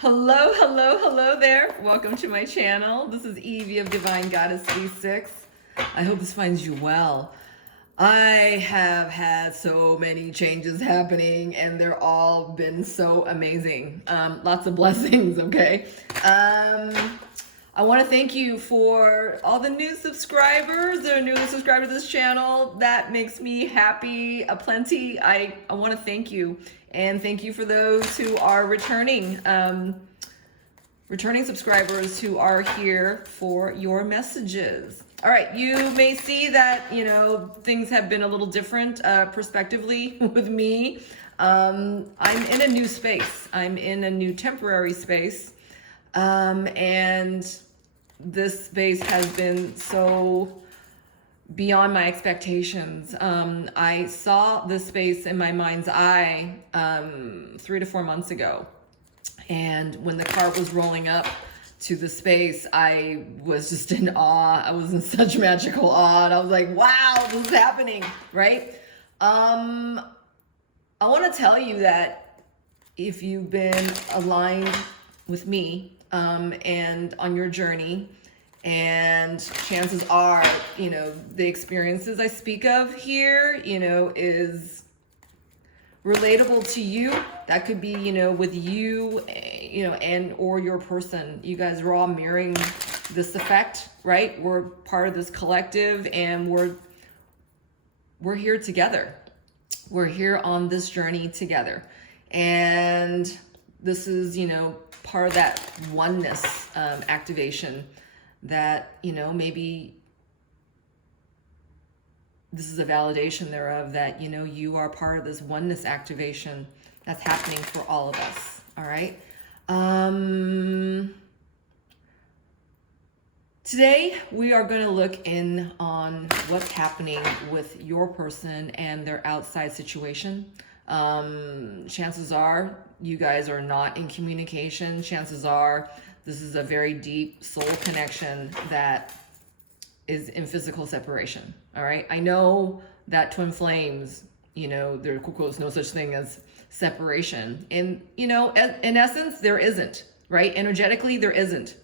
Hello, hello, hello there. Welcome to my channel. This is Evie of Divine Goddess V6. I hope this finds you well. I have had so many changes happening and they're all been so amazing. Lots of blessings, okay? I want to thank you for all the new subscribers that are newly subscribed to this channel. That makes me happy aplenty. I want to thank you. And thank you for those who are returning subscribers who are here for your messages. All right, you may see that, things have been a little different prospectively with me. I'm in a new space. I'm in a new temporary space. And this space has been so beyond my expectations. I saw this space in my mind's eye 3 to 4 months ago. And when the cart was rolling up to the space, I was just in awe. I was in such magical awe. And I was like, wow, this is happening, right? I want to tell you that if you've been aligned with me and on your journey, and chances are, the experiences I speak of here, is relatable to you. That could be, with you, and or your person. You guys are all mirroring this effect, right? We're part of this collective and we're here together. We're here on this journey together. And this is, part of that oneness activation that, maybe this is a validation thereof that, you are part of this oneness activation that's happening for all of us. All right. Today we are going to look in on what's happening with your person and their outside situation. Chances are you guys are not in communication. Chances are this is a very deep soul connection that is in physical separation. All right. I know that twin flames, there quotes no such thing as separation. And, in essence, there isn't, right? Energetically, there isn't.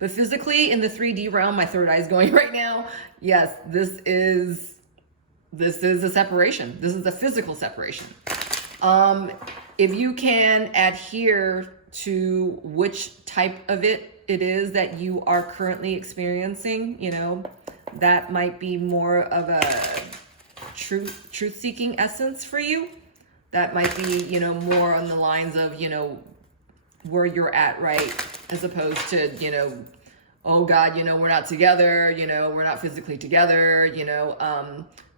But physically, in the 3D realm, my third eye is going right now. Yes, this is a separation. This is a physical separation. If you can adhere to which type of it is that you are currently experiencing, that might be more of a truth-seeking essence for you. That might be, more on the lines of, where you're at, right? As opposed to, oh God, we're not together, we're not physically together,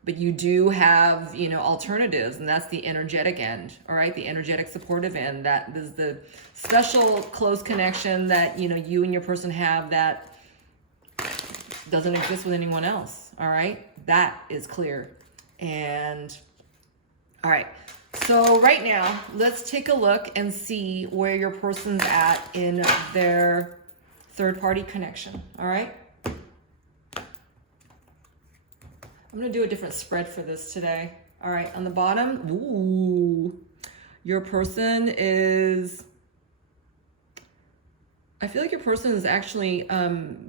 but you do have, alternatives, and that's the energetic end, all right? The energetic supportive end. That is the special close connection that, you and your person have that doesn't exist with anyone else, all right? That is clear. And, all right. So right now, let's take a look and see where your person's at in their third-party connection, all right? I'm going to do a different spread for this today. All right, on the bottom, ooh, your person is, I feel like your person is actually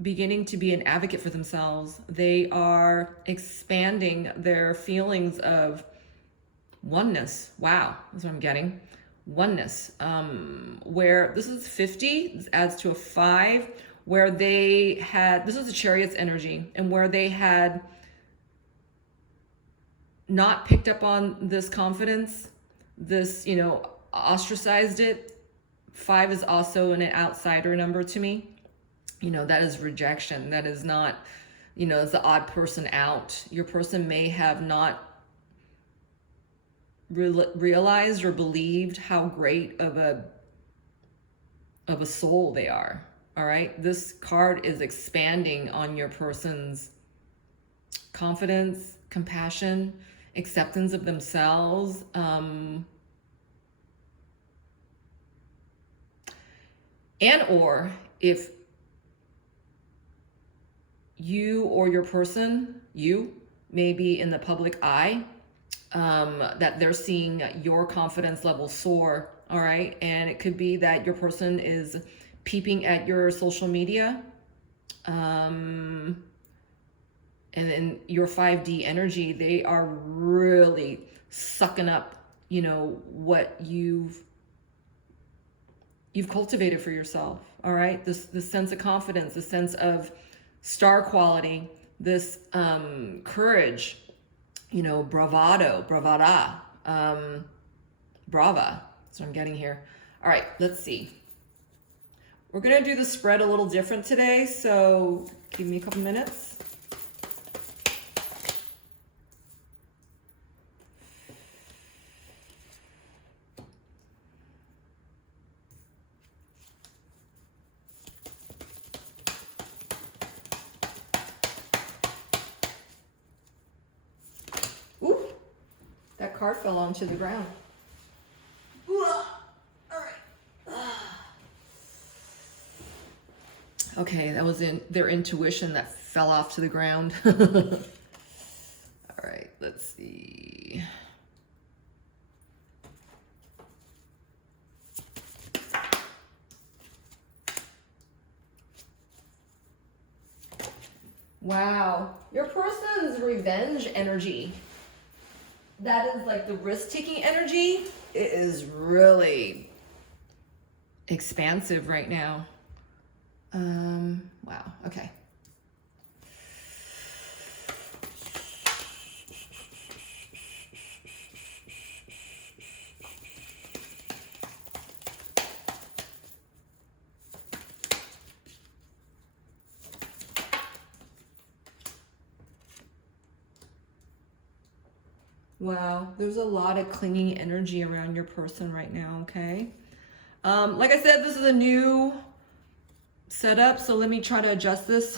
beginning to be an advocate for themselves. They are expanding their feelings of oneness. Wow, that's what I'm getting. Oneness, where this is 50, this adds to a 5, where they had, this is the Chariot's energy, and where they had not picked up on this confidence, this, ostracized it. 5 is also an outsider number to me. That is rejection. That is not, it's the odd person out. Your person may have not realized or believed how great of a soul they are. All right. This card is expanding on your person's confidence, compassion, acceptance of themselves, and or if you or your person, you may be in the public eye, that they're seeing your confidence level soar all right? And it could be that your person is peeping at your social media, and in your 5D energy, they are really sucking up, you know, what you've cultivated for yourself, all right? This sense of confidence, the sense of star quality, this courage, you know, bravado, bravada, brava. That's what I'm getting here. All right, let's see. We're gonna do the spread a little different today, so give me a couple minutes. Ooh, that card fell onto the ground. Okay, that was in their intuition that fell off to the ground. All right, let's see. Wow, your person's revenge energy, that is like the risk-taking energy, it is really expansive right now. Wow, okay. Wow, there's a lot of clinging energy around your person right now, okay? Like I said, this is a new setup, so let me try to adjust this.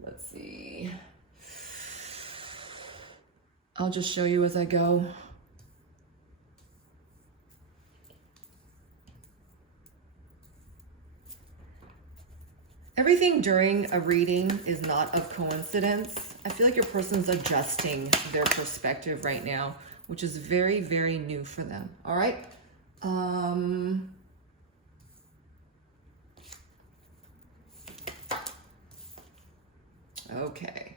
Let's see. I'll just show you as I go. Everything during a reading is not of coincidence. I feel like your person's adjusting their perspective right now, which is very, very new for them. All right. Okay.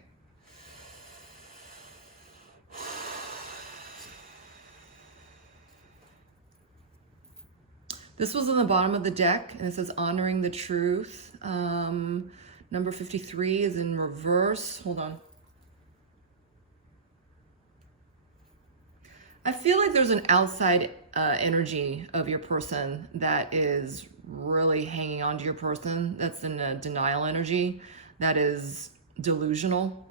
This was on the bottom of the deck, and it says honoring the truth. Number 53 is in reverse. Hold on. I feel like there's an outside energy of your person that is really hanging on to your person. That's in a denial energy. That is delusional.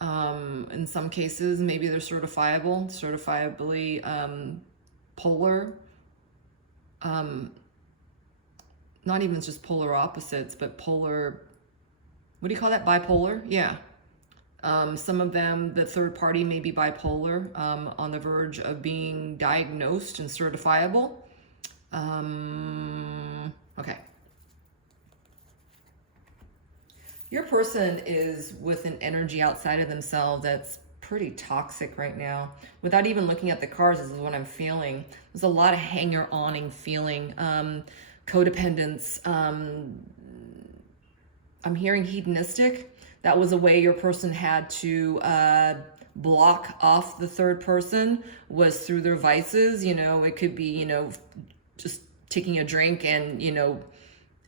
In some cases, maybe they're certifiably polar. Not even just polar opposites, but polar, what do you call that? Bipolar? Yeah. Some of them, the third party may be bipolar, on the verge of being diagnosed and certifiable. Okay. Your person is with an energy outside of themselves that's pretty toxic right now. Without even looking at the cards, this is what I'm feeling. There's a lot of hanger-oning feeling, codependence. I'm hearing hedonistic. That was a way your person had to block off the third person, was through their vices. You know, it could be, you know, just taking a drink and, you know,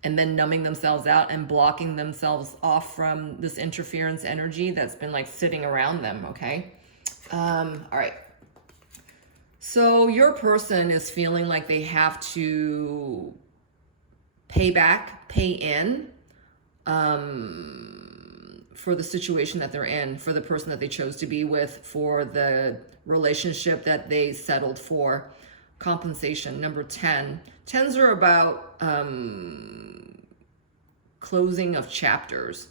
and then numbing themselves out and blocking themselves off from this interference energy that's been like sitting around them, okay? All right. So your person is feeling like they have to pay in, for the situation that they're in, for the person that they chose to be with, for the relationship that they settled for. Compensation, number 10. 10s are about closing of chapters.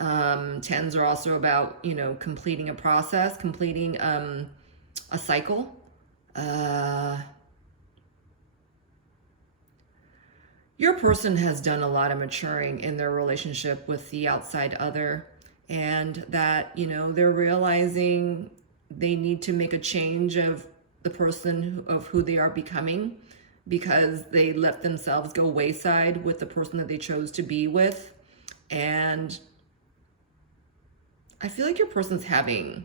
10s are also about, you know, completing a process, completing a cycle. Your person has done a lot of maturing in their relationship with the outside other, and that, you know, they're realizing they need to make a change of the person of who they are becoming, because they let themselves go wayside with the person that they chose to be with. And I feel like your person's having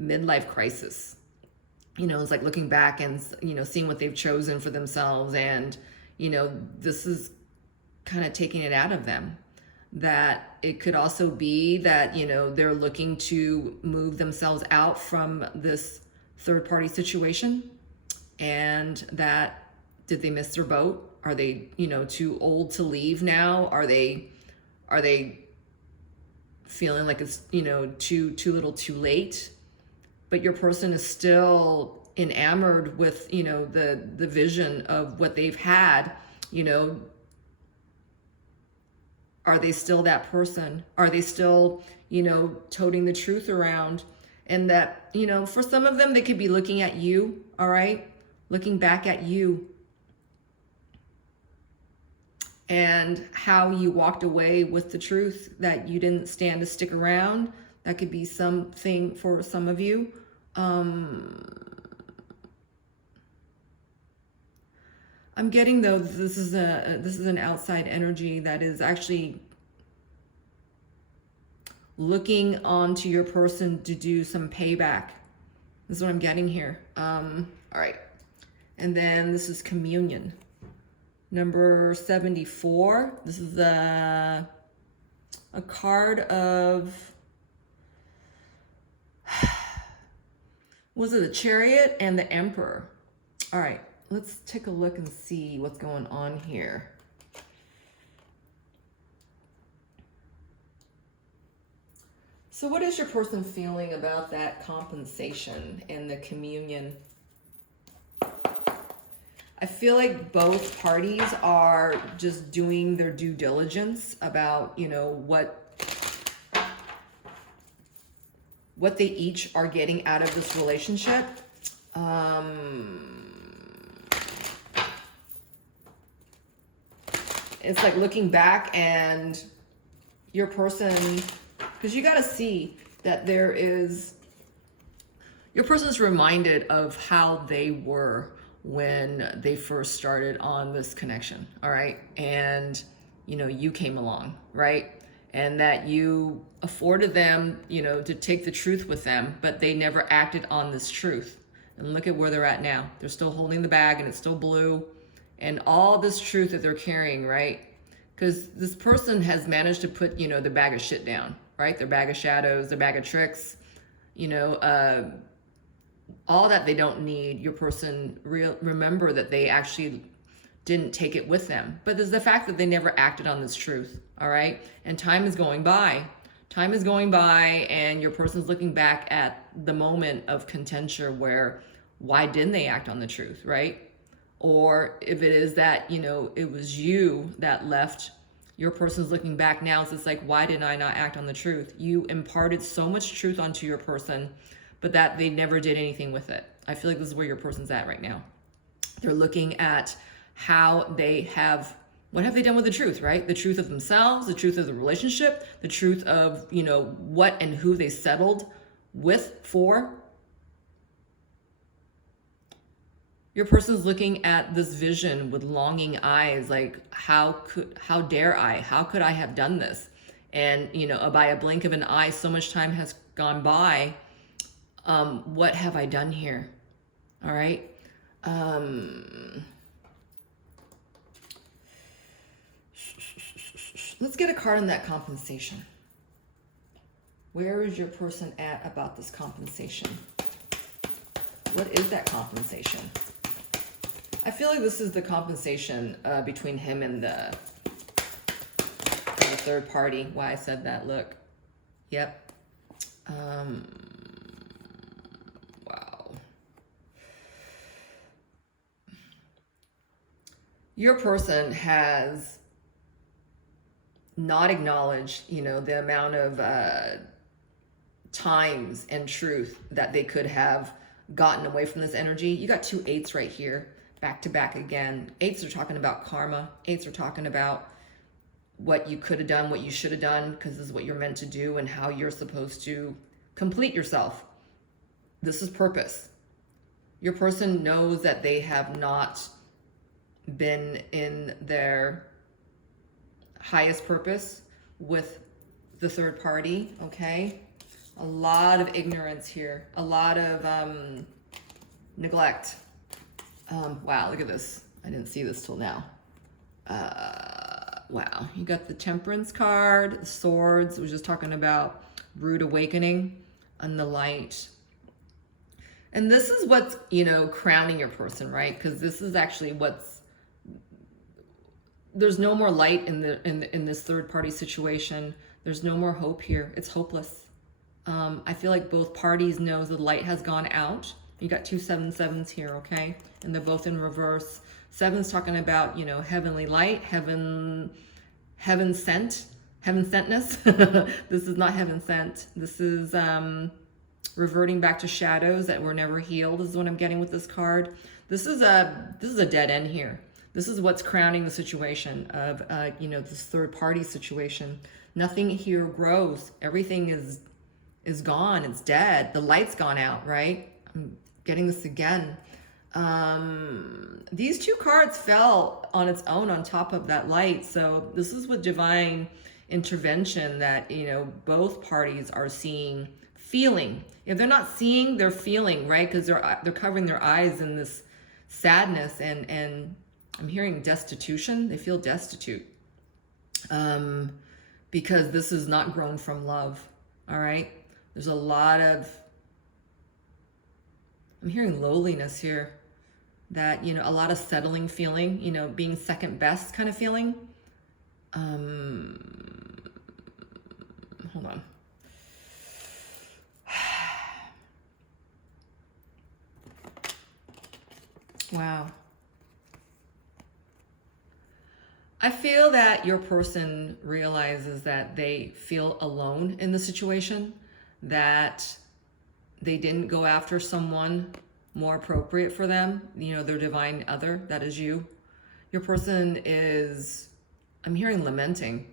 midlife crisis. You know, it's like looking back and, you know, seeing what they've chosen for themselves. And, you know, this is kind of taking it out of them. That it could also be that, you know, they're looking to move themselves out from this third party situation. And that, did they miss their boat? Are they, you know, too old to leave now? Are they feeling like it's, you know, too little too late? But your person is still enamored with, you know, the vision of what they've had. You know, are they still that person? Are they still, you know, toting the truth around? And that, you know, for some of them, they could be looking at you, all right? Looking back at you. And how you walked away with the truth, that you didn't stand to stick around. That could be something for some of you. I'm getting, though, this is an outside energy that is actually looking onto your person to do some payback. This is what I'm getting here. All right. And then this is communion. Number 74. This is a card of, was it the Chariot and the Emperor? All right. Let's take a look and see what's going on here. So what is your person feeling about that compensation and the communion? I feel like both parties are just doing their due diligence about, you know, what they each are getting out of this relationship. It's like looking back, and your person, because you got to see that your person's reminded of how they were when they first started on this connection, all right? And, you know, you came along, right? And that you afforded them, you know, to take the truth with them, but they never acted on this truth. And look at where they're at now. They're still holding the bag, and it's still blue. And all this truth that they're carrying, right? Because this person has managed to put, you know, their bag of shit down, right? Their bag of shadows, their bag of tricks, you know, all that they don't need. Your person remember that they actually didn't take it with them. But there's the fact that they never acted on this truth, all right? And time is going by. Time is going by, and your person's looking back at the moment of contention where, why didn't they act on the truth, right? Or if it is that, you know, it was you that left, your person's looking back now. So it's like, why didn't I not act on the truth? You imparted so much truth onto your person, but that they never did anything with it. I feel like this is where your person's at right now. They're looking at how they have, what have they done with the truth, right? The truth of themselves, the truth of the relationship, the truth of, you know, what and who they settled with for. Your person's looking at this vision with longing eyes, like, how dare I? How could I have done this? And, you know, by a blink of an eye, so much time has gone by. What have I done here? All right. Let's get a card on that compensation. Where is your person at about this compensation? What is that compensation? I feel like this is the compensation between him and the third party. Why I said that, look. Yep. Wow. Your person has not acknowledged, you know, the amount of times and truth that they could have gotten away from this energy. You got 2 8s right here, back to back again. 8s are talking about karma. 8s are talking about what you could have done, what you should have done, because this is what you're meant to do and how you're supposed to complete yourself. This is purpose. Your person knows that they have not been in their highest purpose with the third party, okay? A lot of ignorance here, a lot of neglect. Wow, look at this. I didn't see this till now. Wow, you got the Temperance card, the Swords, which is talking about rude awakening and the light. And this is what's, you know, crowning your person, right? Because this is actually what's, there's no more light in this third party situation. There's no more hope here. It's hopeless. I feel like both parties know the light has gone out. You got 2 7-7s here, okay? And they're both in reverse. 7's talking about, you know, heavenly light, heaven sent, heaven sentness. This is not heaven sent. This is reverting back to shadows that were never healed. This is what I'm getting with this card. This is a dead end here. This is what's crowning the situation of you know, this third party situation. Nothing here grows. Everything is gone. It's dead. The light's gone out, right? I'm getting this again. These 2 cards fell on its own on top of that light. So this is with divine intervention that, you know, both parties are seeing, feeling. If they're not seeing, they're feeling, right? Because they're covering their eyes in this sadness, and I'm hearing destitution. They feel destitute because this is not grown from love. All right. There's a lot of, I'm hearing lowliness here, that, you know, a lot of settling feeling, you know, being second best kind of feeling. Hold on. Wow. I feel that your person realizes that they feel alone in the situation, that they didn't go after someone more appropriate for them, you know, their divine other, that is you. Your person is, I'm hearing lamenting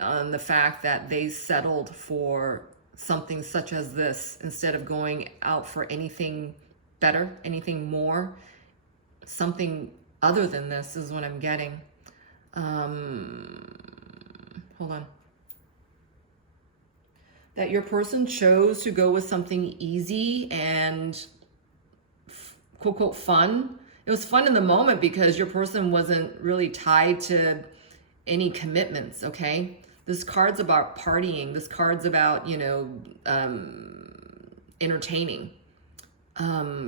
on the fact that they settled for something such as this instead of going out for anything better, anything more, something other than this is what I'm getting. Hold on. That your person chose to go with something easy and quote, quote, fun. It was fun in the moment because your person wasn't really tied to any commitments, okay? This card's about partying. This card's about, you know, entertaining.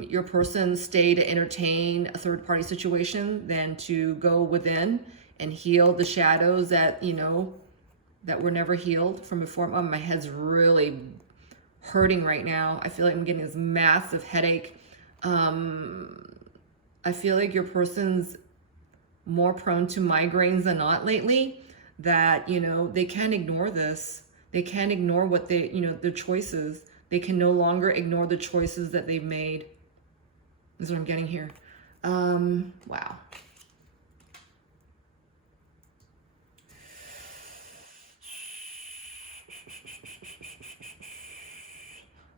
Your person stayed to entertain a third party situation than to go within and heal the shadows that, you know, that were never healed from before. Oh, my head's really hurting right now. I feel like I'm getting this massive headache. I feel like your person's more prone to migraines than not lately, that, you know, they can't ignore this. They can't ignore what they, you know, their choices. They can no longer ignore the choices that they've made. This is what I'm getting here. Wow.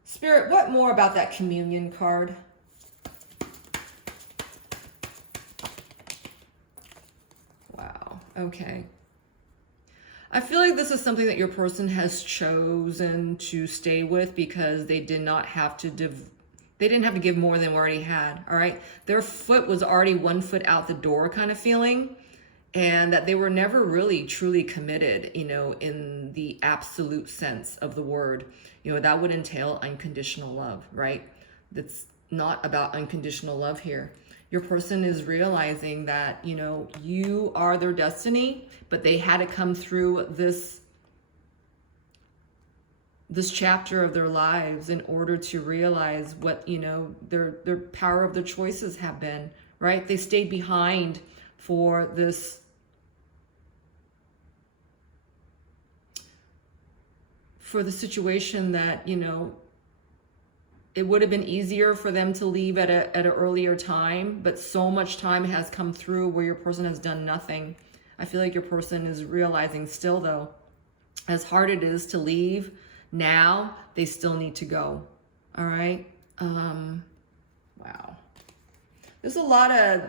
Spirit, what more about that communion card? Wow, okay. I feel like this is something that your person has chosen to stay with because they did not have to they didn't have to give more than we already had, all right? Their foot was already 1 foot out the door kind of feeling, and that they were never really truly committed, you know, in the absolute sense of the word. You know, that would entail unconditional love, right? That's not about unconditional love here. Your person is realizing that, you know, you are their destiny, but they had to come through this chapter of their lives in order to realize what, you know, their power of their choices have been, right? They stayed behind for this for the situation that, you know, it would have been easier for them to leave at an earlier time, but so much time has come through where your person has done nothing. I feel like your person is realizing still, though, as hard it is to leave now, they still need to go. All right. Wow. There's a lot of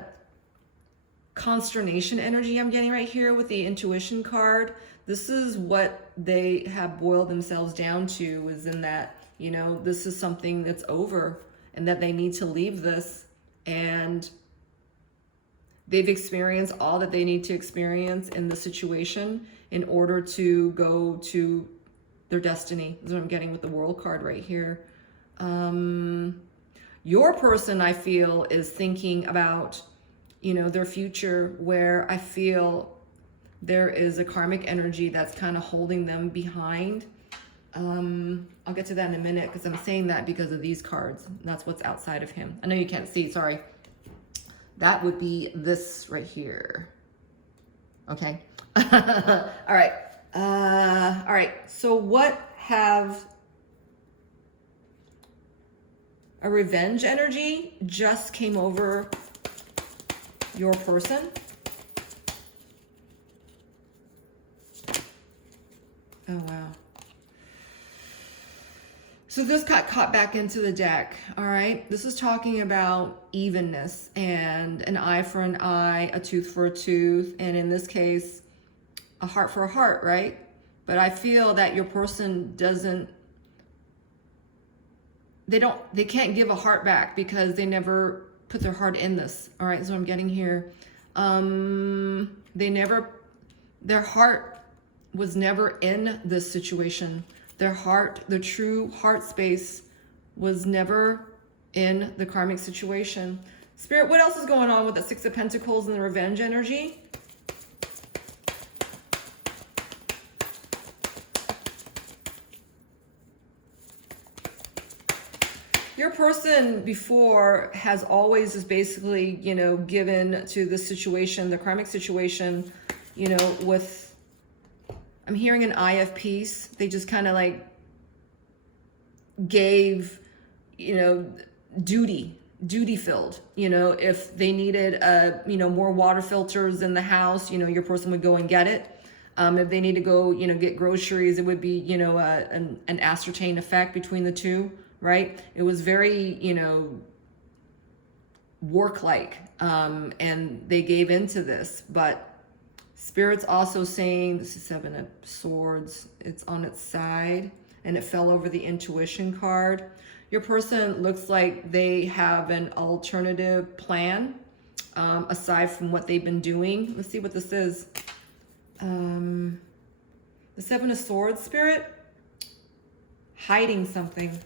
consternation energy I'm getting right here with the intuition card. This is what they have boiled themselves down to, is in that, you know, this is something that's over and that they need to leave this, and they've experienced all that they need to experience in the situation in order to go to their destiny. That's what I'm getting with the World card right here. Your person, I feel, is thinking about, you know, their future, where I feel there is a karmic energy that's kind of holding them behind. I'll get to that in a minute, because I'm saying that because of these cards. That's what's outside of him. I know you can't see, sorry. That would be this right here. Okay. All right. All right. So what have a revenge energy just came over your person? Oh, wow. So this got caught back into the deck, all right? This is talking about evenness and an eye for an eye, a tooth for a tooth, and in this case, a heart for a heart, right? But I feel that your person doesn't, they can't give a heart back because they never put their heart in this, all right? That's what I'm getting here. Their heart was never in this situation. Their heart, the true heart space, was never in the karmic situation. Spirit, what else is going on with the Six of Pentacles and the revenge energy? Your person before has always just basically, you know, given to the situation, the karmic situation, you know, with, I'm hearing an eye of peace. They just kind of like gave, you know, duty filled. You know, if they needed, you know, more water filters in the house, you know, your person would go and get it. If they need to go, you know, get groceries, it would be, you know, an ascertained effect between the two, right? It was very, you know, work-like, and they gave into this, but Spirit's also saying, this is Seven of Swords, it's on its side, and it fell over the intuition card. Your person looks like they have an alternative plan, aside from what they've been doing. Let's see what this is. The Seven of Swords, Spirit, hiding something.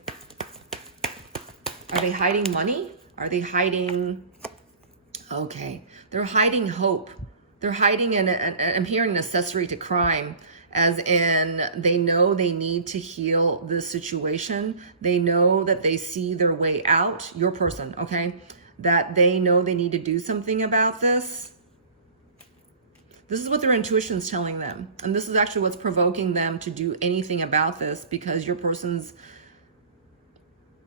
Are they hiding money? Are they hiding, okay, they're hiding hope. They're hiding I'm hearing an accessory to crime, as in they know they need to heal this situation. They know that they see their way out, your person, okay? That they know they need to do something about this. This is what their intuition's telling them. And this is actually what's provoking them to do anything about this, because your person's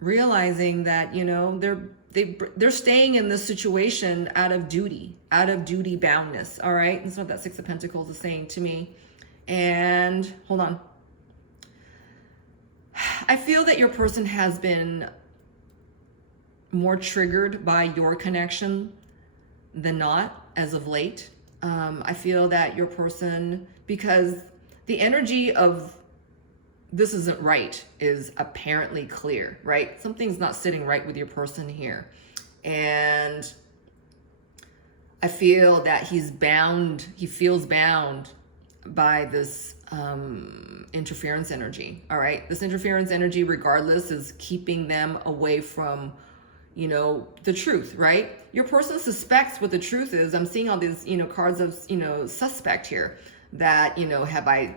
realizing that, you know, they're staying in this situation out of duty boundness. All right. That's what that Six of Pentacles is saying to me. And hold on. I feel that your person has been more triggered by your connection than not as of late. I feel that your person, because the energy of this isn't right is apparently clear, right? Something's not sitting right with your person here. And I feel that he feels bound by this interference energy, all right? This interference energy, regardless, is keeping them away from, you know, the truth, right? Your person suspects what the truth is. I'm seeing all these, you know, cards of, you know, suspect here, that, you know, have I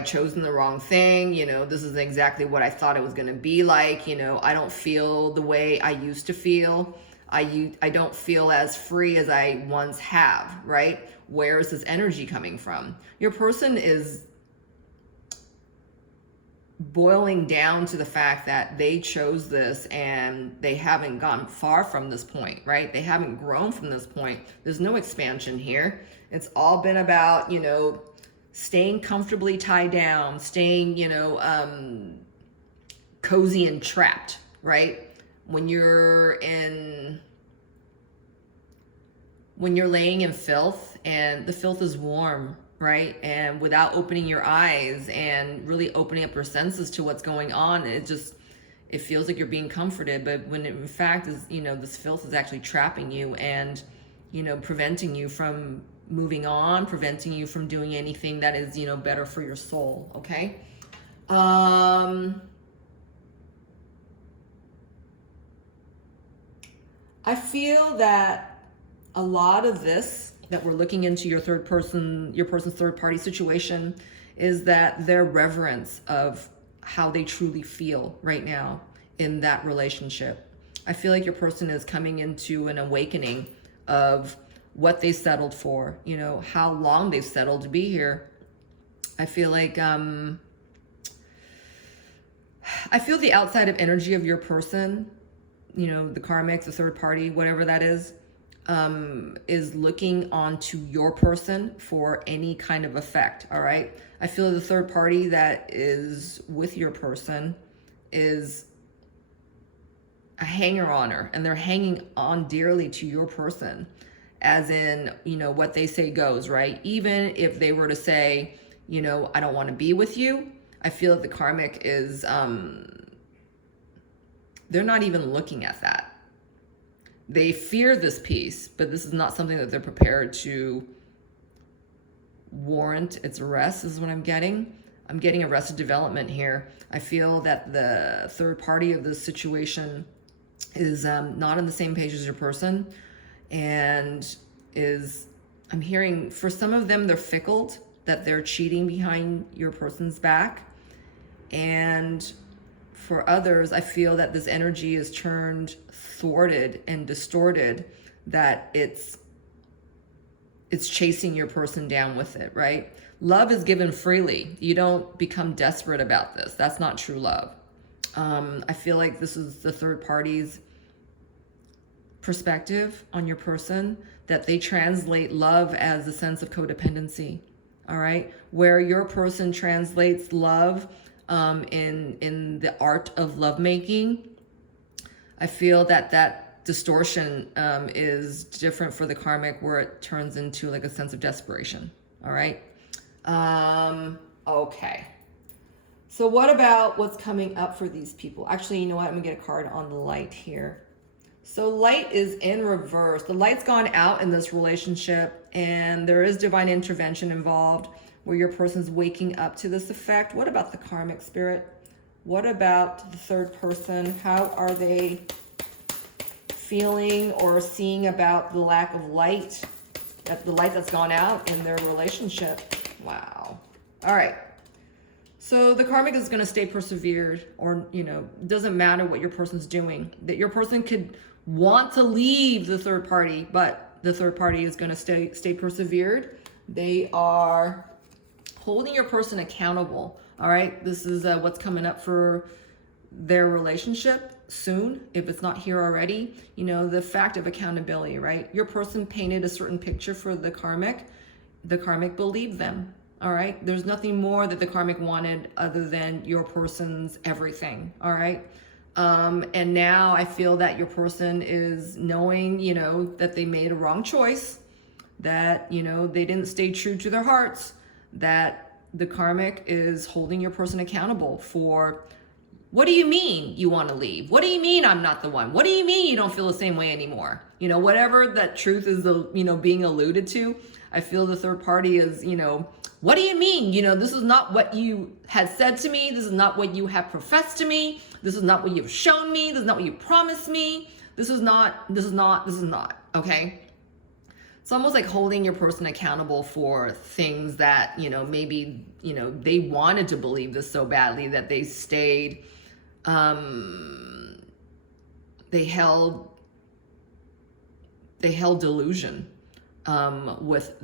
chosen the wrong thing? You know, this is exactly what I thought it was going to be like. You know, I don't feel the way I used to feel. I don't feel as free as I once have, right? Where is this energy coming from? Your person is boiling down to the fact that they chose this and they haven't gone far from this point, right? They haven't grown from this point. There's no expansion here. It's all been about, you know, staying comfortably tied down, staying, you know, cozy and trapped, right? When you're laying in filth and the filth is warm, right? And without opening your eyes and really opening up your senses to what's going on, it feels like you're being comforted. But when it, in fact, is, this filth is actually trapping you and, preventing you from moving on, preventing you from doing anything that is, better for your soul, okay? I feel that a lot of this that we're looking into your person's third party situation is that their reverence of how they truly feel right now in that relationship. I feel like your person is coming into an awakening of what they settled for, how long they've settled to be here. I feel like, I feel the outside of energy of your person, the karmic, the third party, whatever that is looking onto your person for any kind of effect, all right? I feel the third party that is with your person is a hanger-oner, and they're hanging on dearly to your person, as in, what they say goes, right? Even if they were to say, I don't want to be with you, I feel that the karmic is, they're not even looking at that. They fear this piece, but this is not something that they're prepared to warrant its arrest, is what I'm getting. I'm getting arrested development here. I feel that the third party of this situation is not on the same page as your person, and I'm hearing for some of them, they're fickle, that they're cheating behind your person's back. And for others, I feel that this energy is turned thwarted and distorted, that it's chasing your person down with it, right? Love is given freely. You don't become desperate about this. That's not true love. I feel like this is the third party's perspective on your person, that they translate love as a sense of codependency, all right? Where your person translates love in the art of lovemaking, I feel that distortion is different for the karmic, where it turns into like a sense of desperation, all right? Okay. So what about what's coming up for these people? Actually, you know what? I'm gonna get a card on the light here. So light is in reverse. The light's gone out in this relationship, and there is divine intervention involved where your person's waking up to this effect. What about the karmic spirit? What about the third person? How are they feeling or seeing about the lack of light, the light that's gone out in their relationship? Wow. All right. So the karmic is going to stay persevered, or, doesn't matter what your person's doing. That your person could want to leave the third party, but the third party is going to stay persevered. They are holding your person accountable. All right. This is what's coming up for their relationship soon, if it's not here already. The fact of accountability, right? Your person painted a certain picture for the karmic. The karmic believed them. All right. There's nothing more that the karmic wanted other than your person's everything. All right. And now I feel that your person is knowing, that they made a wrong choice, that, they didn't stay true to their hearts, that the karmic is holding your person accountable for, what do you mean you want to leave? What do you mean I'm not the one? What do you mean you don't feel the same way anymore? Whatever that truth is, being alluded to, I feel the third party is, what do you mean? This is not what you had said to me. This is not what you have professed to me. This is not what you've shown me. This is not what you promised me. This is not, okay? It's almost like holding your person accountable for things that, maybe, they wanted to believe this so badly that they stayed, they held delusion with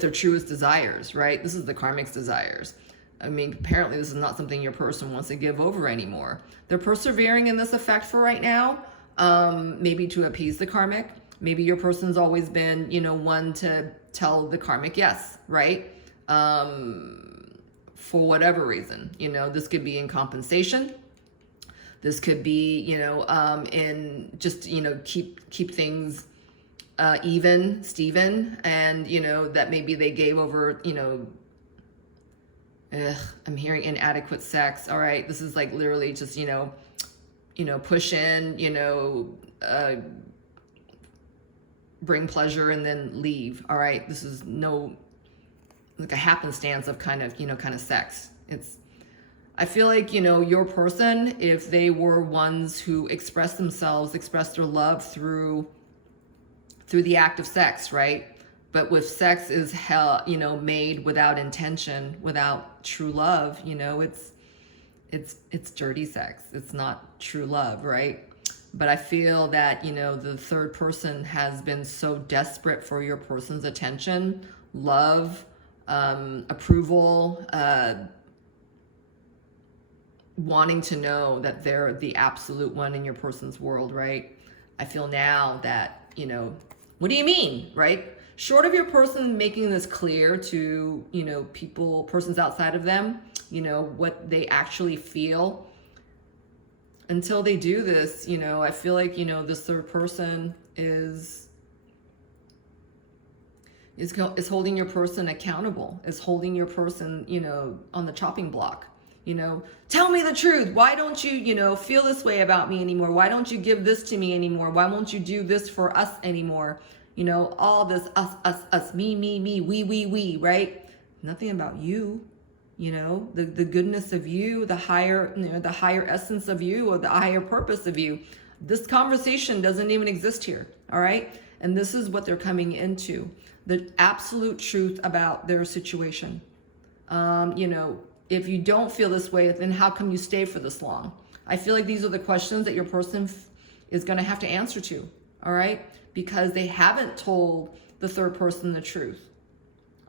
their truest desires, right? This is the karmic's desires. I mean, apparently this is not something your person wants to give over anymore. They're persevering in this effect for right now, maybe to appease the karmic. Maybe your person's always been, one to tell the karmic yes, right? for whatever reason. You know, this could be in compensation. This could be, you know, in just, you know, keep things even, Steven, and, you know, that maybe they gave over, you know, I'm hearing inadequate sex. All right, this is like literally just, you know, push in, you know, bring pleasure and then leave. All right, this is no, like a happenstance of kind of sex. I feel like, you know, your person, if they were ones who express their love through the act of sex, right? But with sex is you know, made without intention, without true love, you know, it's dirty sex. It's not true love, right? But I feel that, you know, the third person has been so desperate for your person's attention, love, approval, wanting to know that they're the absolute one in your person's world, right? I feel now that, you know, what do you mean, right? Short of your person making this clear to, you know, persons outside of them, you know, what they actually feel, until they do this, you know, I feel like, you know, this third person is holding your person accountable, is holding your person, you know, on the chopping block. You know, tell me the truth. Why don't you, you know, feel this way about me anymore? Why don't you give this to me anymore? Why won't you do this for us anymore? You know, all this us, me, we, right? Nothing about you, you know, the goodness of you, the higher, you know, the higher essence of you, or the higher purpose of you. This conversation doesn't even exist here, all right? And this is what they're coming into, the absolute truth about their situation. You know, if you don't feel this way, then how come you stay for this long? I feel like these are the questions that your person is going to have to answer to, all right? Because they haven't told the third person the truth,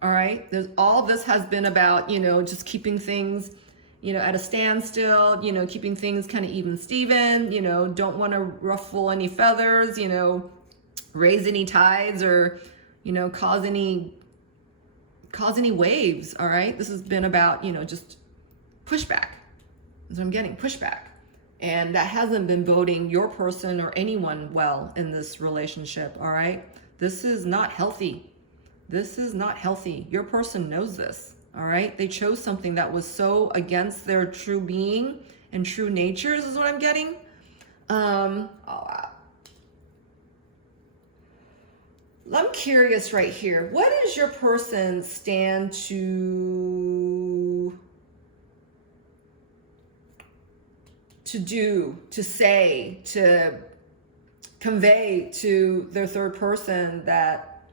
all right? All this has been about, you know, just keeping things, you know, at a standstill, you know, keeping things kind of even Steven, you know, don't want to ruffle any feathers, you know, raise any tides, or, you know, cause any waves, all right? This has been about, you know, just pushback. That's what I'm getting, pushback. And that hasn't been boding your person or anyone well in this relationship, all right? This is not healthy. This is not healthy. Your person knows this, all right? They chose something that was so against their true being and true natures, is what I'm getting. I'm curious right here. What does your person stand to do, to say, to convey to their third person that,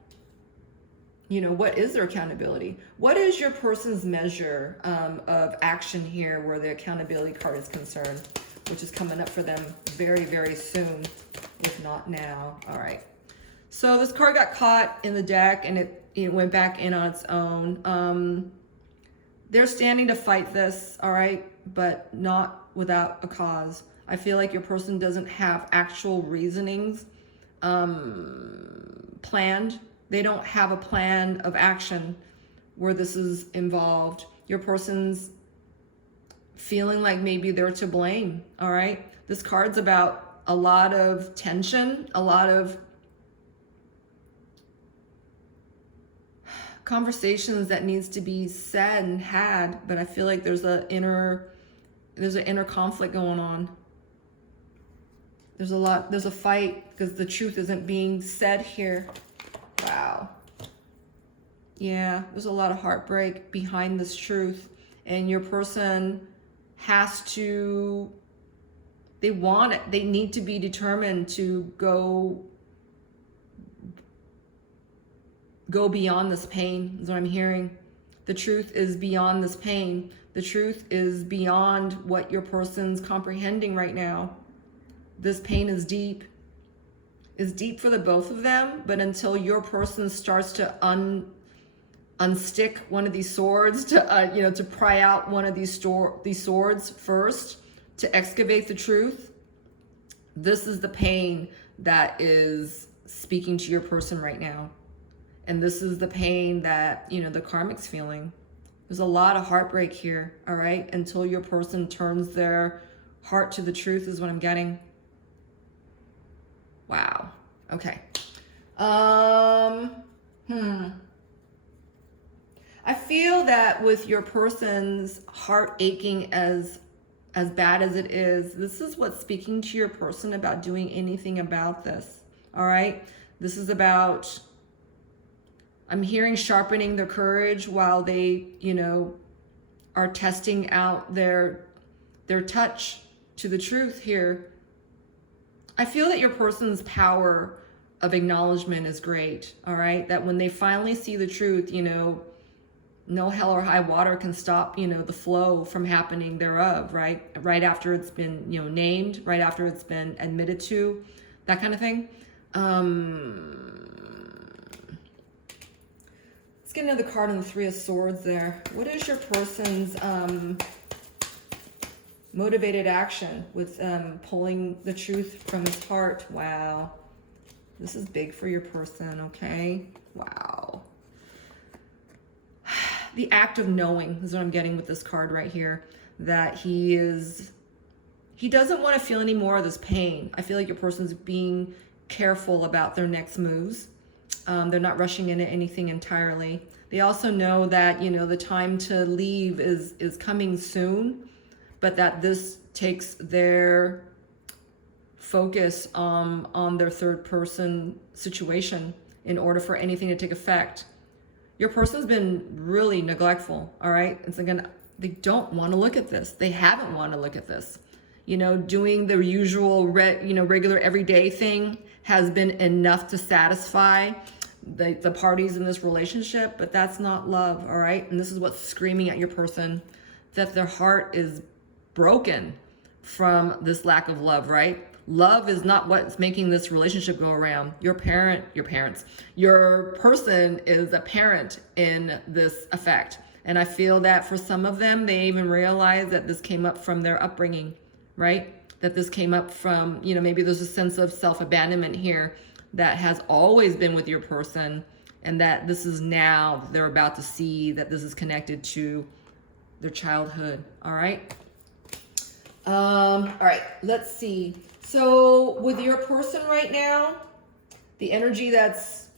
you know, what is their accountability? What is your person's measure of action here where the accountability card is concerned, which is coming up for them very, very soon, if not now. All right. So this card got caught in the deck and it went back in on its own. They're standing to fight this, all right, but not without a cause. I feel like your person doesn't have actual reasonings planned. They don't have a plan of action where this is involved. Your person's feeling like maybe they're to blame, all right? This card's about a lot of tension, a lot of conversations that needs to be said and had, but I feel like there's an inner conflict going on. There's a fight because the truth isn't being said here. Wow. Yeah, there's a lot of heartbreak behind this truth, and your person has to, they want it. They need to be determined to go beyond this pain, is what I'm hearing. The truth is beyond this pain. The truth is beyond what your person's comprehending right now. This pain is deep. It's deep for the both of them, but until your person starts to unstick one of these swords, to pry out one of these swords first, to excavate the truth, this is the pain that is speaking to your person right now. And this is the pain that, the karmic's feeling. There's a lot of heartbreak here, all right? Until your person turns their heart to the truth is what I'm getting. Wow. Okay. I feel that with your person's heart aching as bad as it is, this is what's speaking to your person about doing anything about this. All right? This is about, I'm hearing sharpening their courage while they, you know, are testing out their touch to the truth here. I feel that your person's power of acknowledgement is great, all right? That when they finally see the truth, you know, no hell or high water can stop, you know, the flow from happening thereof, right? Right after it's been, you know, named, right after it's been admitted to, that kind of thing. Let's get another card on the Three of Swords there. What is your person's motivated action with pulling the truth from his heart? Wow. This is big for your person, okay? Wow. The act of knowing is what I'm getting with this card right here. That he doesn't want to feel any more of this pain. I feel like your person's being careful about their next moves. They're not rushing into anything entirely. They also know that, you know, the time to leave is coming soon, but that this takes their focus on their third person situation in order for anything to take effect. Your person's been really neglectful, all right? It's again, they don't want to look at this. They haven't wanted to look at this. You know, doing the usual, regular everyday thing has been enough to satisfy the parties in this relationship, but that's not love, all right? And this is what's screaming at your person, that their heart is broken from this lack of love, right? Love is not what's making this relationship go around. Your person is a parent in this effect. And I feel that for some of them, they even realize that this came up from their upbringing, right? That this came up from, you know, maybe there's a sense of self-abandonment here that has always been with your person, and that this is now they're about to see that this is connected to their childhood, all right? All right, let's see. So with your person right now, the energy that's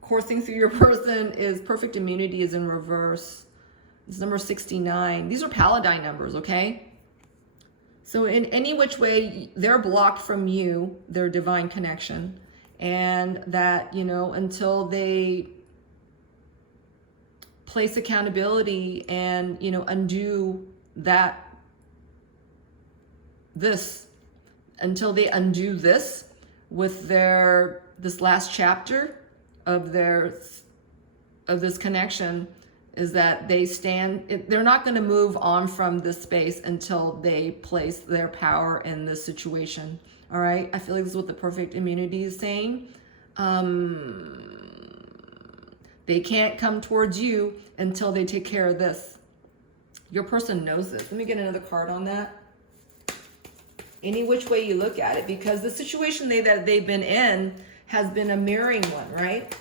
coursing through your person is perfect immunity is in reverse. It's number 69. These are paladine numbers, okay? So in any which way, they're blocked from you, their divine connection. And that, you know, until they place accountability and, you know, undo until they undo this with this last chapter of this connection, is that they're not going to move on from this space until they place their power in this situation. All right. I feel like this is what the perfect immunity is saying. They can't come towards you until they take care of this. Your person knows this. Let me get another card on that. Any which way you look at it, because the situation that they've been in has been a mirroring one, right?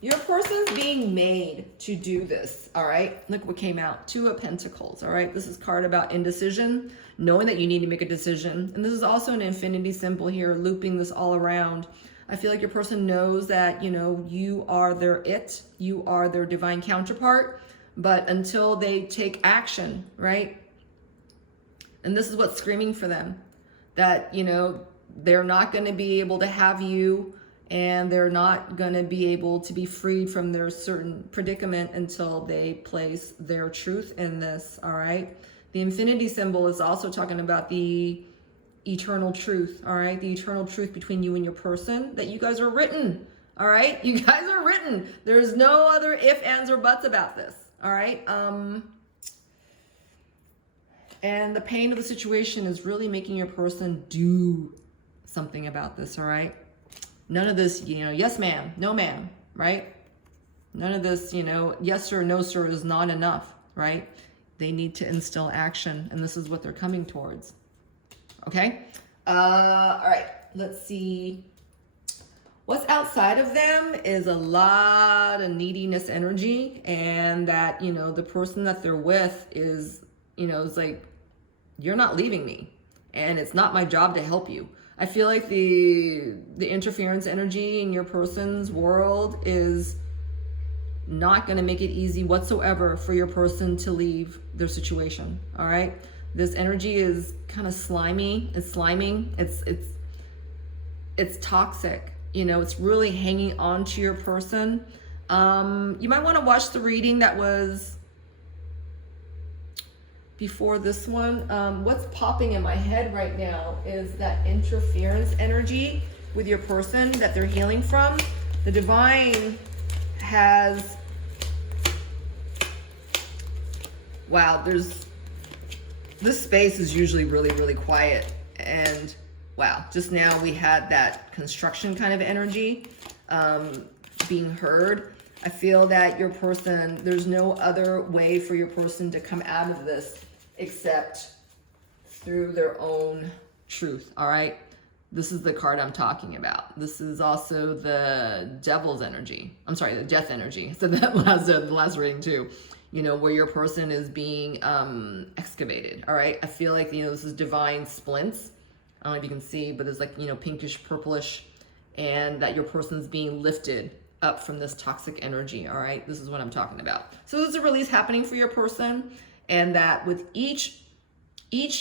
Your person's being made to do this, all right? Look what came out. Two of Pentacles, all right? This is a card about indecision, knowing that you need to make a decision. And this is also an infinity symbol here, looping this all around. I feel like your person knows that, you know, you are their it, you are their divine counterpart, but until they take action, right? And this is what's screaming for them, that, you know, they're not going to be able to have you, and they're not going to be able to be freed from their certain predicament until they place their truth in this, all right? The infinity symbol is also talking about the eternal truth, all right? The eternal truth between you and your person, that you guys are written, all right? You guys are written. There's no other if, ands, or buts about this, all right? And the pain of the situation is really making your person do something about this, all right? None of this, you know, yes, ma'am, no, ma'am, right? None of this, you know, yes, sir, no, sir is not enough, right? They need to instill action, and this is what they're coming towards. Okay? All right, let's see. What's outside of them is a lot of neediness energy, and that, you know, the person that they're with is, you know, is like, you're not leaving me, and it's not my job to help you. I feel like the interference energy in your person's world is not going to make it easy whatsoever for your person to leave their situation. All right, this energy is kind of slimy. It's sliming. It's toxic. You know, it's really hanging on to your person. You might want to watch the reading that was before this one. What's popping in my head right now is that interference energy with your person that they're healing from. The divine has, wow, this space is usually really, really quiet, and wow, just now we had that construction kind of energy being heard. I feel that your person, there's no other way for your person to come out of this except through their own truth, all right? This is the card I'm talking about. This is also the devil's energy. I'm sorry, the death energy. So that the last reading too. You know, where your person is being excavated, all right? I feel like, you know, this is divine splints. I don't know if you can see, but there's like, you know, pinkish, purplish, and that your person's being lifted up from this toxic energy, all right? This is what I'm talking about. So there's a release happening for your person, and that with each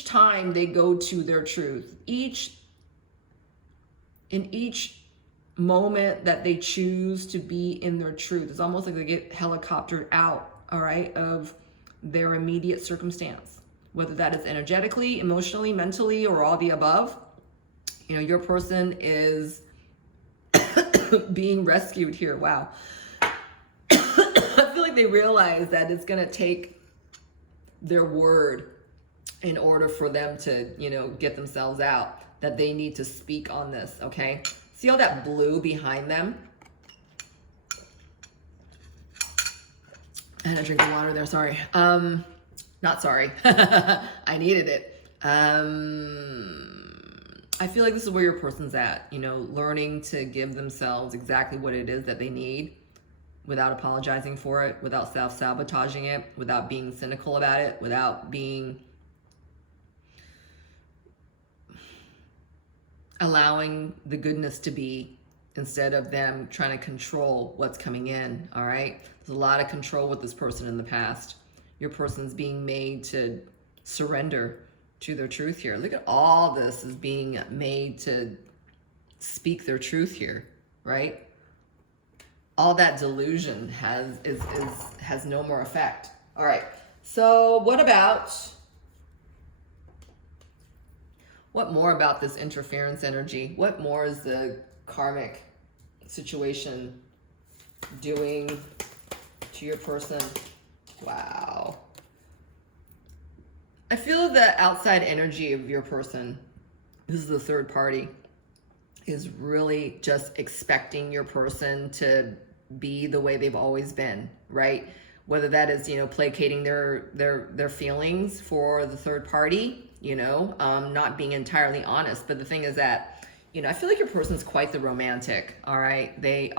time they go to their truth, in each moment that they choose to be in their truth, it's almost like they get helicoptered out, all right, of their immediate circumstance, whether that is energetically, emotionally, mentally, or all the above. You know, your person is being rescued here. Wow. I feel like they realize that it's going to take their word in order for them to, you know, get themselves out, that they need to speak on this, okay? See all that blue behind them? I had a drink of water there, sorry. Not sorry. I needed it. I feel like this is where your person's at, you know, learning to give themselves exactly what it is that they need without apologizing for it, without self-sabotaging it, without being cynical about it, without being allowing the goodness to be, instead of them trying to control what's coming in, all right? There's a lot of control with this person in the past. Your person's being made to surrender to their truth here. Look at all this is being made to speak their truth here, right? All that delusion has no more effect. All right, so what more about this interference energy? What more is the karmic situation doing to your person? Wow. I feel the outside energy of your person, this is the third party, is really just expecting your person to be the way they've always been, right? Whether that is, you know, placating their feelings for the third party, you know, not being entirely honest. But the thing is that, you know, I feel like your person's quite the romantic, all right? They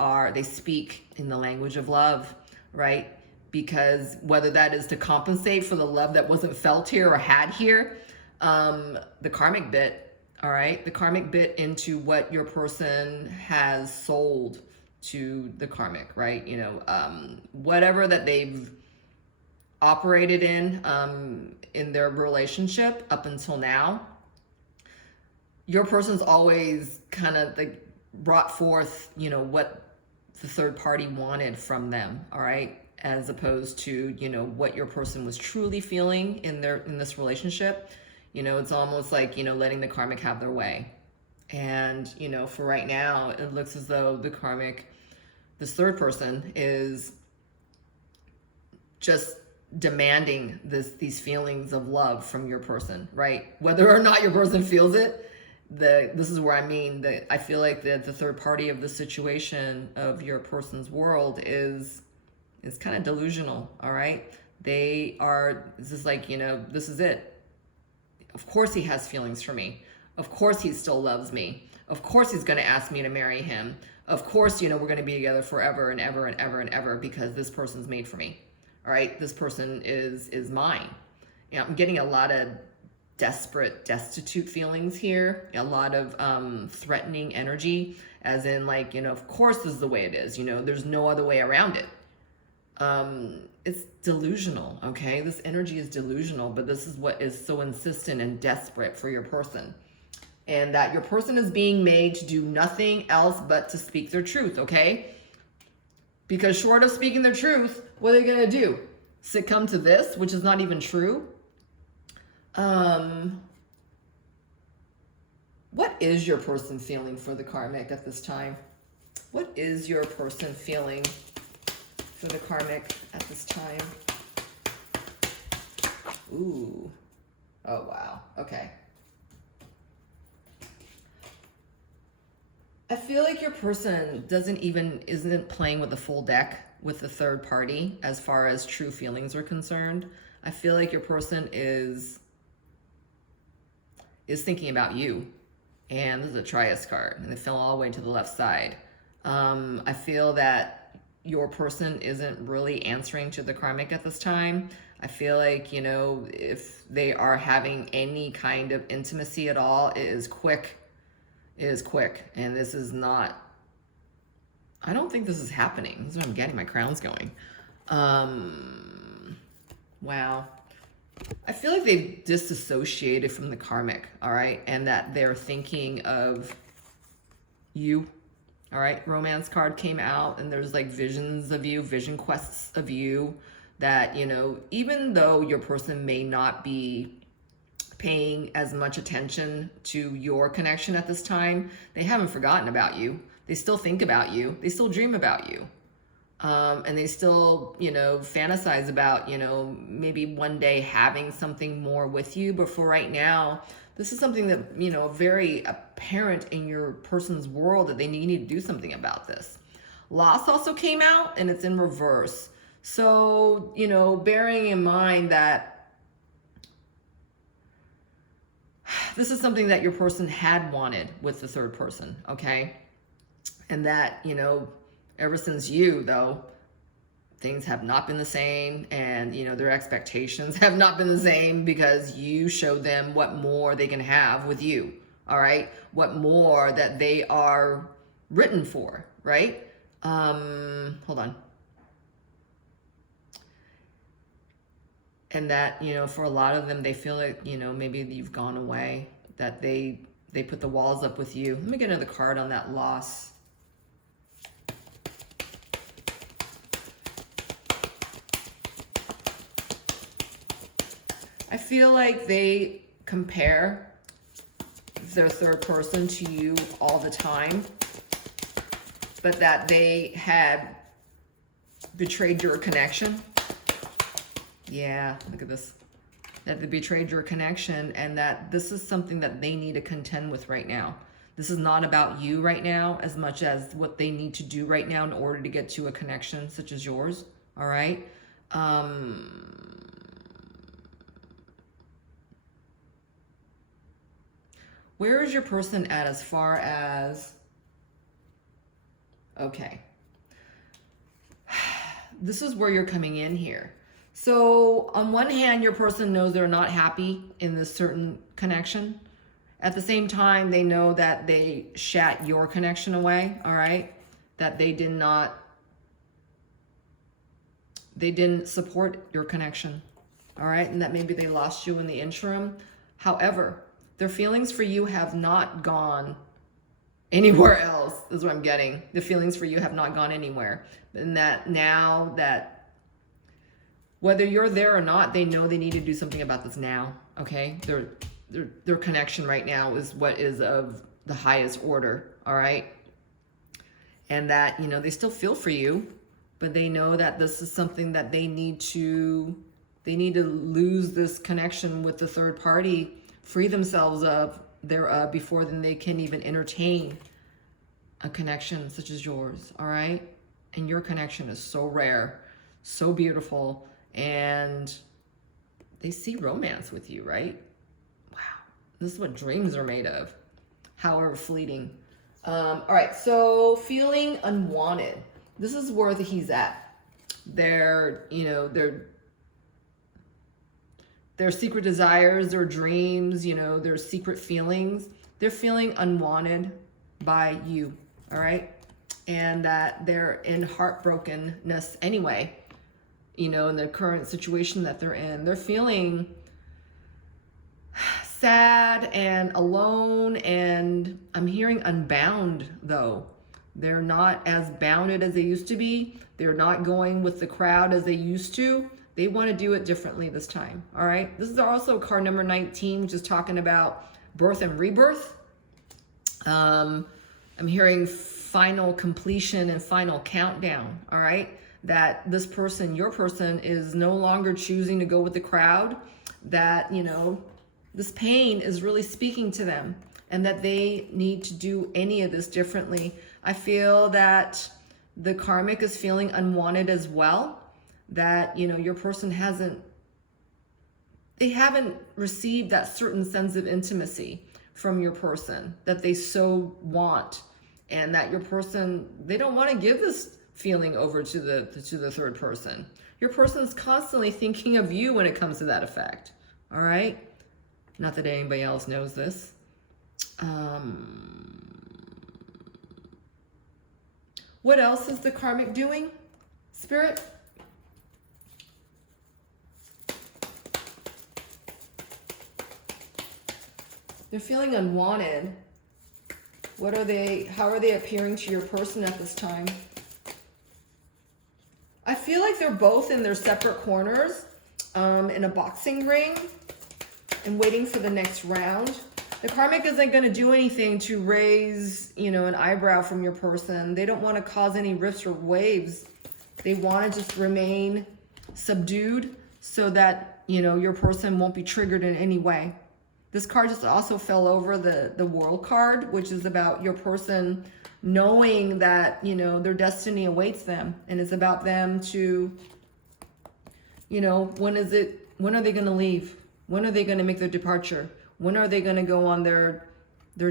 speak in the language of love, right? Because whether that is to compensate for the love that wasn't felt here or had here, the karmic bit, all right? The karmic bit into what your person has sold to the karmic, right? You know, whatever that they've operated in their relationship up until now, your person's always kind of like brought forth, you know, what the third party wanted from them, all right? As opposed to, you know, what your person was truly feeling in this relationship. You know, it's almost like, you know, letting the karmic have their way. And, you know, for right now, it looks as though the karmic, this third person, is just demanding these feelings of love from your person, right? Whether or not your person feels it, this is where I mean that I feel like the third party of the situation of your person's world is kind of delusional, all right? This is like, you know, this is it. Of course he has feelings for me. Of course he still loves me. Of course he's going to ask me to marry him. Of course, you know, we're going to be together forever and ever and ever and ever because this person's made for me. All right, this person is mine. You know, I'm getting a lot of desperate, destitute feelings here. A lot of threatening energy, as in like, you know, of course this is the way it is. You know, there's no other way around it. It's delusional, okay? This energy is delusional, but this is what is so insistent and desperate for your person. And that your person is being made to do nothing else but to speak their truth, okay? Because short of speaking their truth, what are they going to do? Succumb to this, which is not even true? What is your person feeling for the karmic at this time? What is your person feeling for the karmic at this time? Ooh. Oh, wow. Okay. I feel like your person isn't playing with the full deck with the third party as far as true feelings are concerned. I feel like your person is thinking about you. And this is a trias card, and they fell all the way to the left side. I feel that your person isn't really answering to the karmic at this time. I feel like, you know, if they are having any kind of intimacy at all, it is quick. It is quick. And this is not, I don't think this is happening. This is what I'm getting. My crown's going. Wow. I feel like they've disassociated from the karmic, all right? And that they're thinking of you, all right? Romance card came out, and there's like visions of you, vision quests of you that, you know, even though your person may not be paying as much attention to your connection at this time, they haven't forgotten about you. They still think about you. They still dream about you. And they still, you know, fantasize about, you know, maybe one day having something more with you. But for right now, this is something that, you know, very apparent in your person's world that they need to do something about this. Loss also came out, and it's in reverse. So, you know, bearing in mind that this is something that your person had wanted with the third person, okay? And that, you know, ever since you, though, things have not been the same, and, you know, their expectations have not been the same because you showed them what more they can have with you, all right? What more that they are written for, right? Hold on. And that, you know, for a lot of them, they feel like, you know, maybe you've gone away, that they put the walls up with you. Let me get another card on that loss. I feel like they compare their third person to you all the time, but that they had betrayed your connection. Yeah, look at this. That they betrayed your connection, and that this is something that they need to contend with right now. This is not about you right now as much as what they need to do right now in order to get to a connection such as yours, all right? Where is your person at as far as, okay. This is where you're coming in here. So on one hand, your person knows they're not happy in this certain connection. At the same time, they know that they shat your connection away, all right? That they didn't support your connection, all right? And that maybe they lost you in the interim. However, their feelings for you have not gone anywhere else, is what I'm getting. The feelings for you have not gone anywhere. And that now that whether you're there or not, they know they need to do something about this now, okay? Their connection right now is what is of the highest order, all right? And that, you know, they still feel for you, but they know that this is something that they need to lose this connection with the third party, free themselves of thereof before then they can even entertain a connection such as yours, all right? And your connection is so rare, so beautiful, and they see romance with you, right? Wow. This is what dreams are made of, however fleeting. All right, so feeling unwanted. This is where he's at. Their secret desires, their dreams, their secret feelings. They're feeling unwanted by you, all right? And that they're in heartbrokenness anyway, in the current situation that they're in. They're feeling sad and alone, and I'm hearing unbound though. They're not as bounded as they used to be. They're not going with the crowd as they used to. They want to do it differently this time, all right? This is also card number 19, which is talking about birth and rebirth. I'm hearing final completion and final countdown, all right? That this person, your person, is no longer choosing to go with the crowd. That, this pain is really speaking to them, and that they need to do any of this differently. I feel that the karmic is feeling unwanted as well. That, your person haven't received that certain sense of intimacy from your person that they so want, and that your person, they don't want to give this feeling over to the third person. Your person's constantly thinking of you when it comes to that effect, all right? Not that anybody else knows this. What else is the karmic doing, Spirit? They're feeling unwanted. How are they appearing to your person at this time? I feel like they're both in their separate corners, in a boxing ring, and waiting for the next round. The karmic isn't going to do anything to raise, an eyebrow from your person. They don't want to cause any rifts or waves. They want to just remain subdued so that, your person won't be triggered in any way. This card just also fell over the World card, which is about your person knowing that, their destiny awaits them. And it's about them to, when are they going to leave? When are they going to make their departure? When are they going to go on their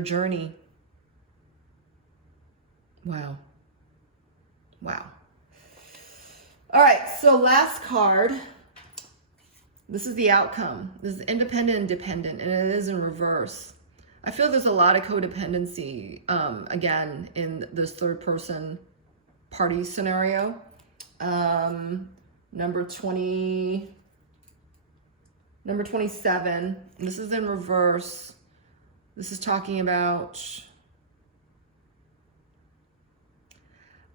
journey? Wow. Wow. All right, so last card. This is the outcome. This is independent and dependent, and it is in reverse. I feel there's a lot of codependency, again, in this third person party scenario. Number 27, this is in reverse. This is talking about,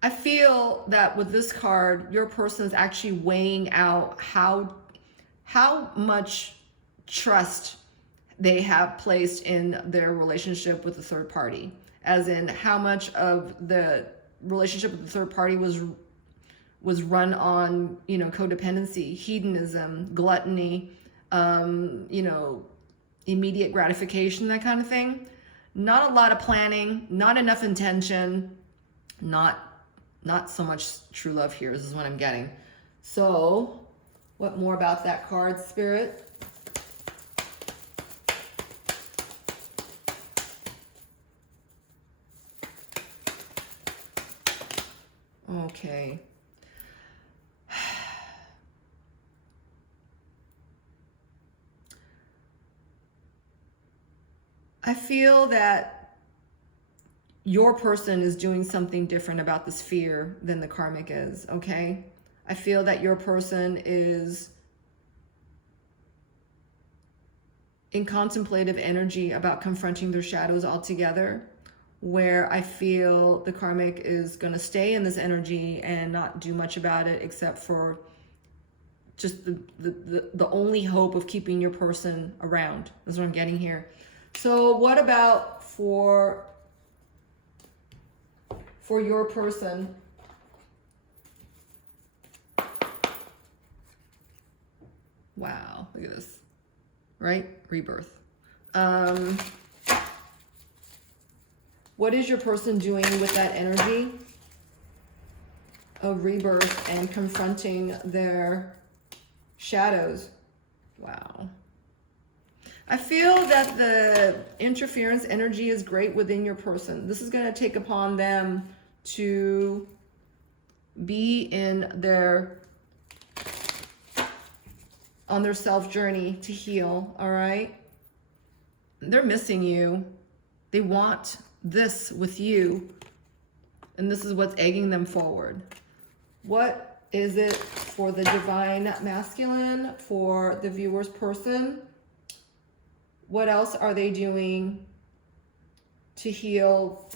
I feel that with this card, your person is actually weighing out how much trust they have placed in their relationship with the third party. As in how much of the relationship with the third party was run on, codependency, hedonism, gluttony, immediate gratification, that kind of thing. Not a lot of planning, not enough intention, not so much true love here. This is what I'm getting. So, what more about that card, Spirit? Okay. I feel that your person is doing something different about this fear than the karmic is, okay? I feel that your person is in contemplative energy about confronting their shadows altogether, where I feel the karmic is going to stay in this energy and not do much about it except for just the only hope of keeping your person around. That's what I'm getting here. So what about for your person? Wow, look at this, right? Rebirth. What is your person doing with that energy of rebirth and confronting their Shadows. Wow. I feel that the interference energy is great within your person. This is going to take upon them to be on their self journey to heal, all right? They're missing you. They want this with you. And this is what's egging them forward. What is it for the divine masculine, for the viewer's person? What else are they doing to heal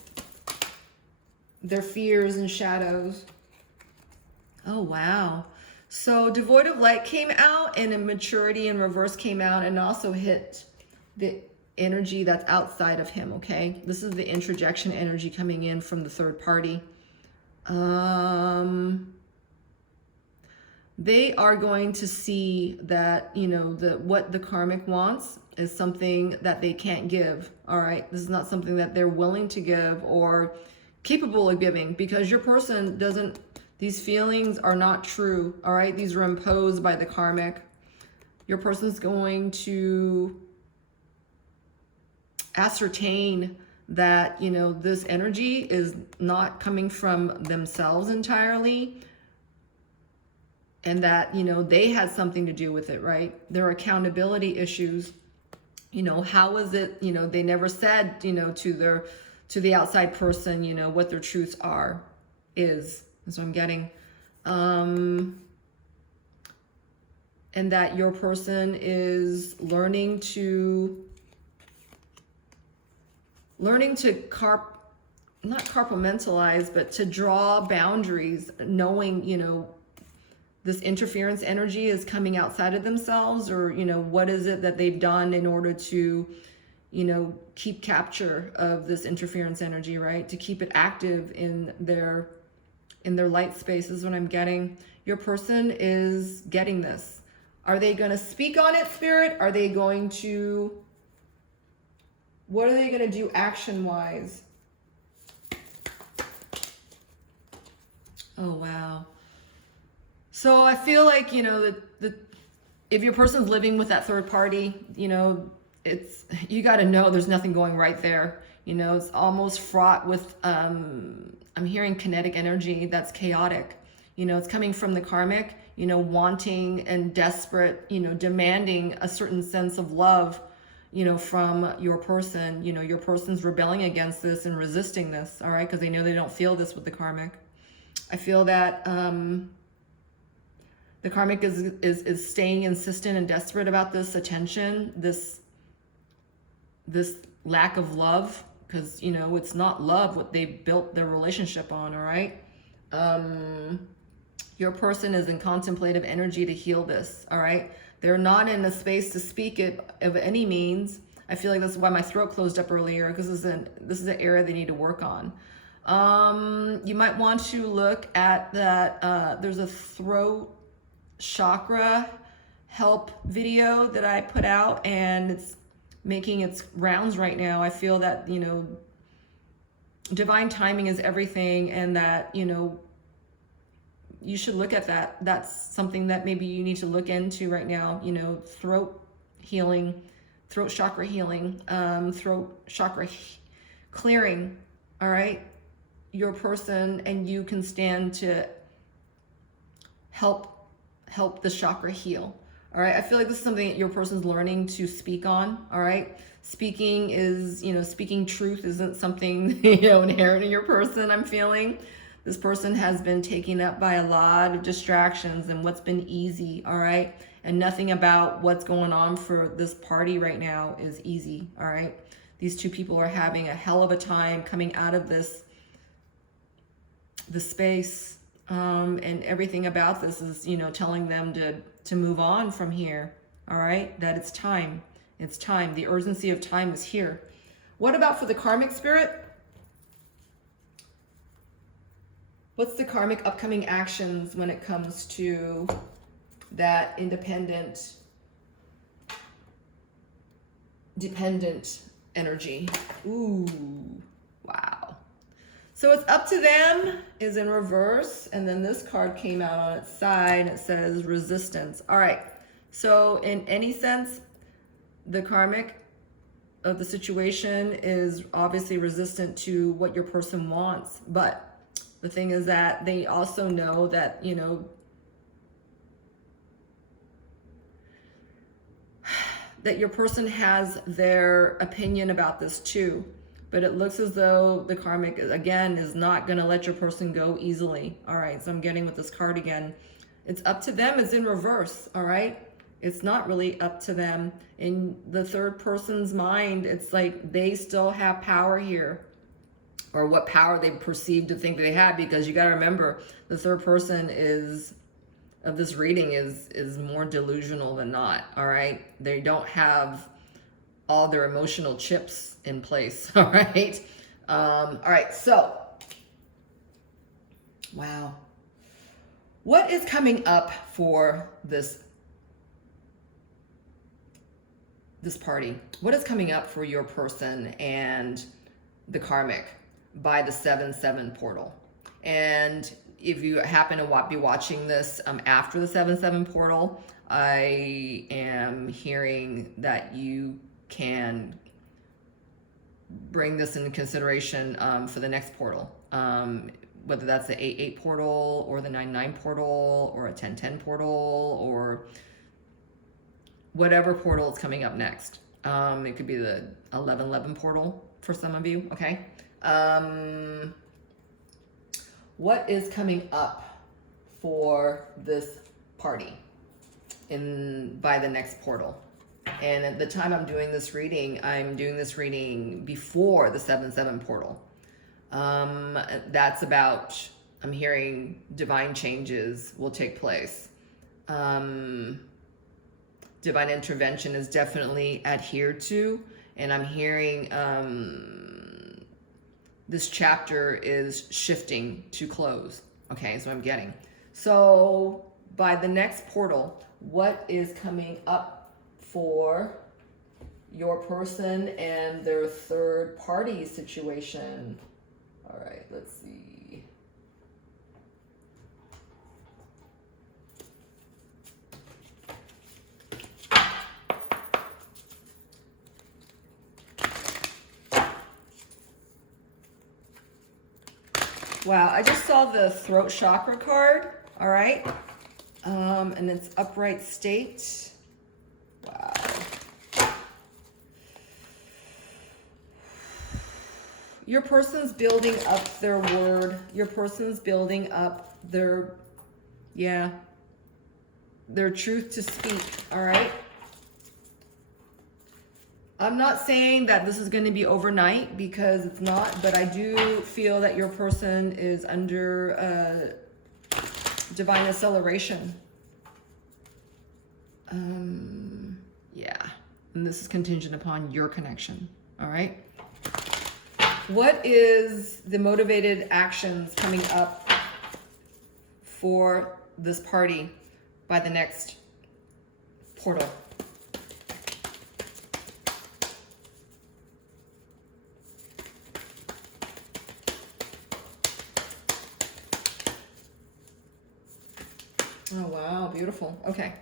their fears and shadows? Oh, wow. So devoid of light came out, and immaturity in reverse came out, and also hit the energy that's outside of him, okay? This is the introjection energy coming in from the third party. They are going to see that, you know, what the karmic wants is something that they can't give, all right? This is not something that they're willing to give or capable of giving, because your person doesn't, these feelings are not true, all right? These are imposed by the karmic. Your person's going to ascertain that, you know, this energy is not coming from themselves entirely, and that, you know, they had something to do with it, right? There are accountability issues. You know, how is it, you know, they never said, you know, to the outside person, you know, what their truths is what I'm getting. And that your person is learning to not compartmentalize, but to draw boundaries, knowing, you know, this interference energy is coming outside of themselves, or, you know, what is it that they've done in order to, you know, keep capture of this interference energy, right? To keep it active in their light space is what I'm getting. Your person is getting this. Are they going to speak on it, Spirit? Are they going to, what are they going to do action-wise? Oh, wow. So I feel like, you know, if your person's living with that third party, you know, you got to know there's nothing going right there. You know, it's almost fraught with, I'm hearing kinetic energy that's chaotic. You know, it's coming from the karmic, you know, wanting and desperate, you know, demanding a certain sense of love, you know, from your person. You know, your person's rebelling against this and resisting this, all right, because they know they don't feel this with the karmic. I feel that the karmic is staying insistent and desperate about this attention, this lack of love, because, you know, it's not love what they built their relationship on, all right? Your person is in contemplative energy to heal this, all right? They're not in a space to speak it of any means. I feel like that's why my throat closed up earlier, because this is an area they need to work on. You might want to look at that. There's a throat chakra help video that I put out, and it's making its rounds right now. I feel that, you know, divine timing is everything, and that, you know, you should look at that. That's something that maybe you need to look into right now, you know, throat healing, throat chakra healing, throat chakra clearing, all right? Your person and you can stand to help the chakra heal. All right. I feel like this is something that your person's learning to speak on. All right. Speaking is, you know, speaking truth isn't something, you know, inherent in your person. I'm feeling this person has been taken up by a lot of distractions and what's been easy. All right. And nothing about what's going on for this party right now is easy. All right. These two people are having a hell of a time coming out of the space. And everything about this is, you know, telling them to move on from here. All right. That it's time. It's time. The urgency of time is here. What about for the karmic spirit? What's the karmic upcoming actions when it comes to that independent, dependent energy? Ooh, wow. So it's up to them is in reverse, and then this card came out on its side. It says resistance. All right. So in any sense, the karmic of the situation is obviously resistant to what your person wants. But the thing is that they also know that, you know, that your person has their opinion about this too. But it looks as though the karmic, again, is not going to let your person go easily. All right, so I'm getting with this card again. It's up to them. It's in reverse, all right? It's not really up to them. In the third person's mind, it's like they still have power here, or what power they perceive to think they have, because you got to remember, the third person of this reading is more delusional than not, all right? They don't have all their emotional chips in place, all right? All right, so, wow. What is coming up for this party? What is coming up for your person and the karmic by the 7-7 portal? And if you happen to be watching this after the 7-7 portal, I am hearing that you can bring this into consideration for the next portal, whether that's the 8-8 portal or the 9-9 portal or a 10-10 portal or whatever portal is coming up next. It could be the 11-11 portal for some of you, okay? What is coming up for this party by the next portal? And at the time I'm doing this reading, I'm doing this reading before the 7-7 portal. That's about, I'm hearing divine changes will take place. Divine intervention is definitely adhered to, and I'm hearing this chapter is shifting to close. Okay, so I'm getting. So by the next portal, what is coming up for your person and their third party situation? All right, let's see. Wow, I just saw the throat chakra card, all right? And it's upright state. Wow. Your person's building up their word. Your person's building up their truth to speak, all right? I'm not saying that this is going to be overnight, because it's not, but I do feel that your person is under divine acceleration. Yeah, and this is contingent upon your connection, all right? What is the motivated actions coming up for this party by the next portal? Oh, wow, beautiful. Okay.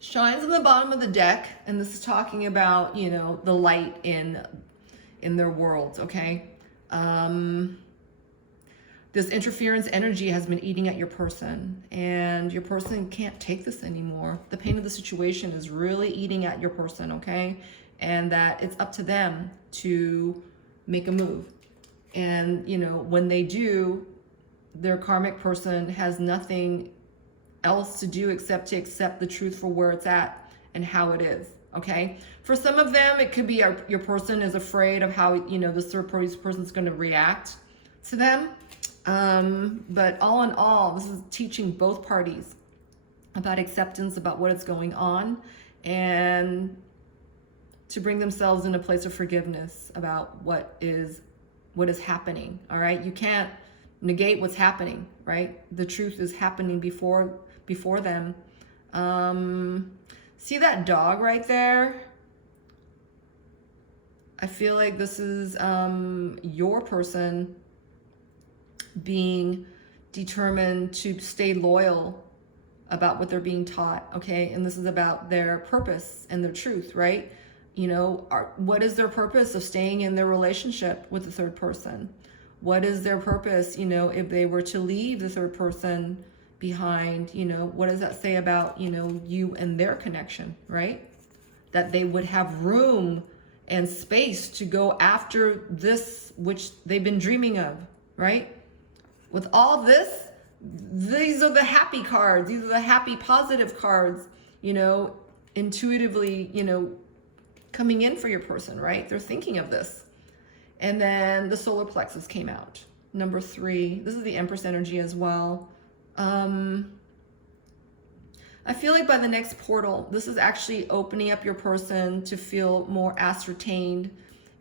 Shines in the bottom of the deck, and this is talking about, you know, the light in their worlds, okay? This interference energy has been eating at your person, and your person can't take this anymore. The pain of the situation is really eating at your person, okay? And that it's up to them to make a move. And, you know, when they do, their karmic person has nothing else to do except to accept the truth for where it's at and how it is, okay? For some of them, it could be your person is afraid of how, you know, the third person's going to react to them. But all in all, this is teaching both parties about acceptance, about what is going on, and to bring themselves in a place of forgiveness about what is happening, all right? You can't negate what's happening, right? The truth is happening before them. See that dog right there? I feel like this is your person being determined to stay loyal about what they're being taught, okay? And this is about their purpose and their truth, right? You know, what is their purpose of staying in their relationship with the third person? What is their purpose, you know, if they were to leave the third person behind, you know, what does that say about, you know, you and their connection, right? That they would have room and space to go after this which they've been dreaming of, right? With all this, these are the happy cards. These are the happy, positive cards, you know, intuitively, you know, coming in for your person, right? They're thinking of this. And then the solar plexus came out. Number 3, this is the Empress energy as well. I feel like by the next portal, this is actually opening up your person to feel more ascertained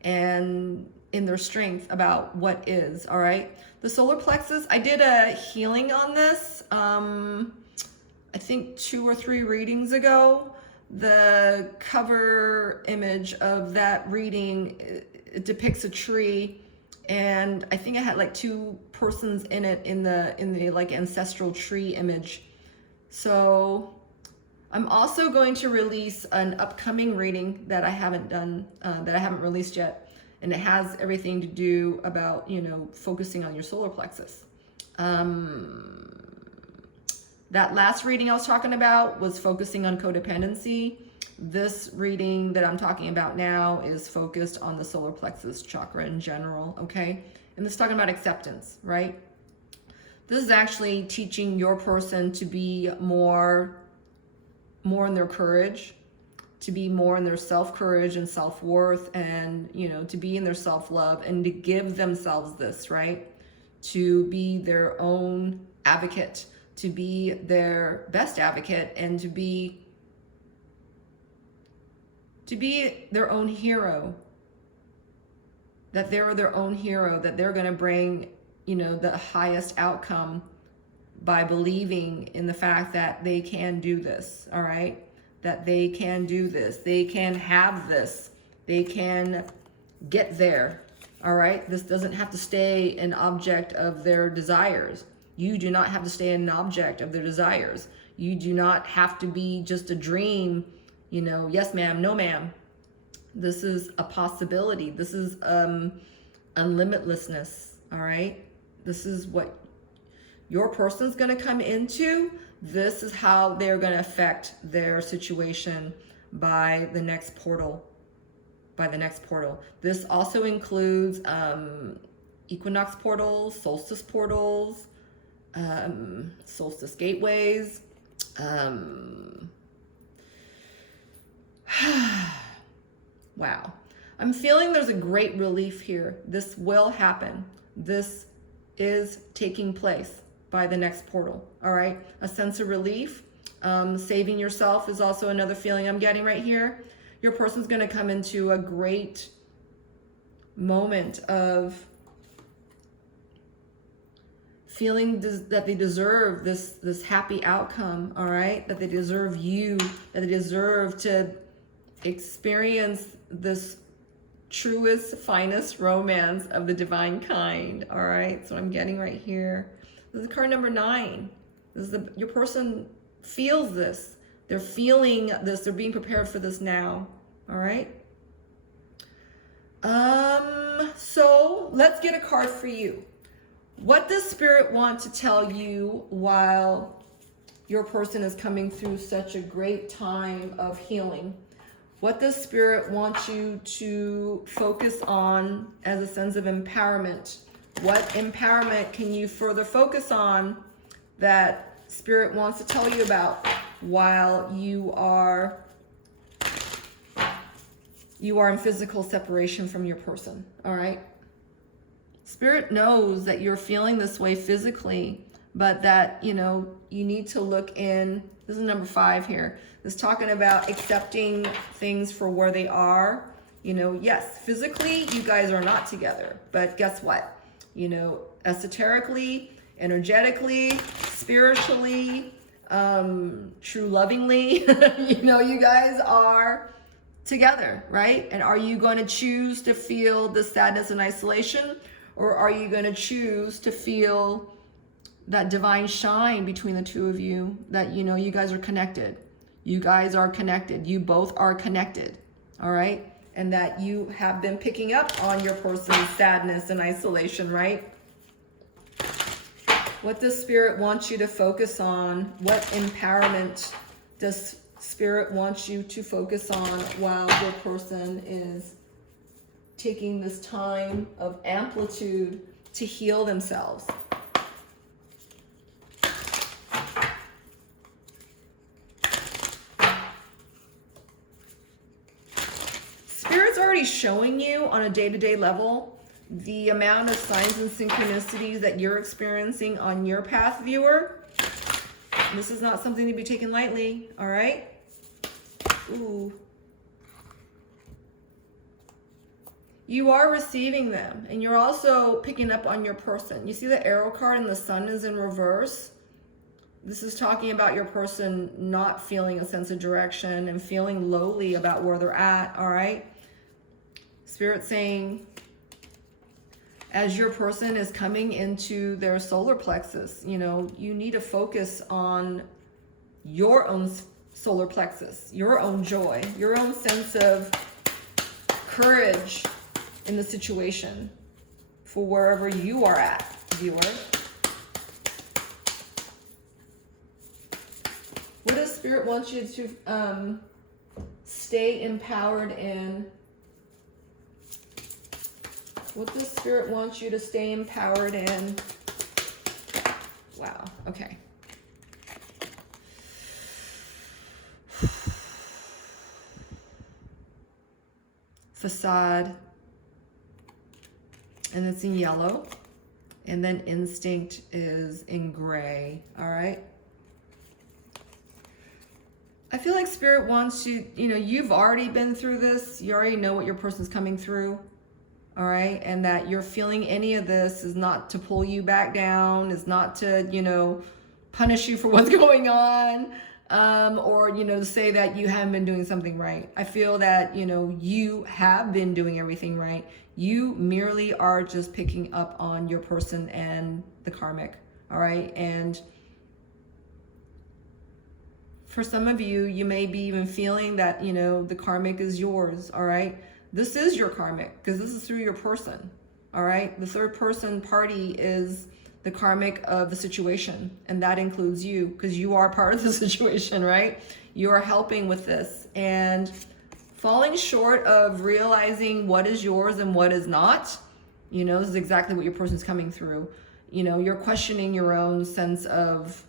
and in their strength about what is, all right? The solar plexus, I did a healing on this, I think 2 or 3 readings ago. The cover image of that reading, it depicts a tree, and I think I had like 2 persons in it in the like ancestral tree image. So I'm also going to release an upcoming reading that I haven't done, that I haven't released yet. And it has everything to do about, you know, focusing on your solar plexus. That last reading I was talking about was focusing on codependency. This reading that I'm talking about now is focused on the solar plexus chakra in general, okay? And this is talking about acceptance, right? This is actually teaching your person to be more in their courage, to be more in their self-courage and self-worth, and, you know, to be in their self-love, and to give themselves this, right? To be their own advocate, to be their best advocate, and to be their own hero. That they're their own hero, that they're going to bring, you know, the highest outcome by believing in the fact that they can do this, all right? That they can do this, they can have this, they can get there, all right? This doesn't have to stay an object of their desires. You do not have to stay an object of their desires. You do not have to be just a dream, you know, yes ma'am, no ma'am. This is a possibility. This is unlimitlessness, all right? This is what your person's going to come into. This is how they're going to affect their situation by the next portal. This also includes equinox portals, solstice portals, solstice gateways. Wow. I'm feeling there's a great relief here. This will happen. This is taking place by the next portal, all right? A sense of relief. Saving yourself is also another feeling I'm getting right here. Your person's going to come into a great moment of feeling that they deserve this happy outcome, all right? That they deserve you, that they deserve to experience this truest, finest romance of the divine kind, all right? That's what I'm getting right here. This is card number 9. This is your person feels this. They're feeling this. They're being prepared for this now, all right? So let's get a card for you. What does Spirit want to tell you while your person is coming through such a great time of healing? What does Spirit want you to focus on as a sense of empowerment? What empowerment can you further focus on that Spirit wants to tell you about while you are in physical separation from your person, all right? Spirit knows that you're feeling this way physically, but that, you know, you need to look in. This is number 5 here. It's talking about accepting things for where they are. You know, yes, physically, you guys are not together, but guess what? You know, esoterically, energetically, spiritually, true lovingly, you know, you guys are together, right? And are you going to choose to feel the sadness and isolation, or are you going to choose to feel that divine shine between the two of you, that, you know, you guys are connected. You guys are connected. You both are connected. All right. And that you have been picking up on your person's sadness and isolation, right? What does Spirit want you to focus on? What empowerment does Spirit want you to focus on while your person is taking this time of amplitude to heal themselves? Spirit's already showing you on a day-to-day level the amount of signs and synchronicities that you're experiencing on your path, viewer. This is not something to be taken lightly, all right? Ooh. You are receiving them, and you're also picking up on your person. You see the arrow card and the sun is in reverse? This is talking about your person not feeling a sense of direction and feeling lowly about where they're at, all right? Spirit saying, as your person is coming into their solar plexus, you know, you need to focus on your own solar plexus, your own joy, your own sense of courage in the situation for wherever you are at, viewer. What does Spirit want you to stay empowered in? What does Spirit want you to stay empowered in? Wow, okay. Facade. And it's in yellow. And then instinct is in gray, all right? I feel like Spirit wants you, you know, you've already been through this. You already know what your person's coming through. All right, and that you're feeling any of this is not to pull you back down, is not to, you know, punish you for what's going on, or, you know, to say that you haven't been doing something right. I feel that, you know, you have been doing everything right. You merely are just picking up on your person and the karmic, all right? And for some of you, you may be even feeling that, you know, the karmic is yours, all right? This is your karmic because this is through your person, all right? The third person party is the karmic of the situation, and that includes you because you are part of the situation, right? You are helping with this, and falling short of realizing what is yours and what is not, you know, this is exactly what your person's coming through. You know, you're questioning your own sense of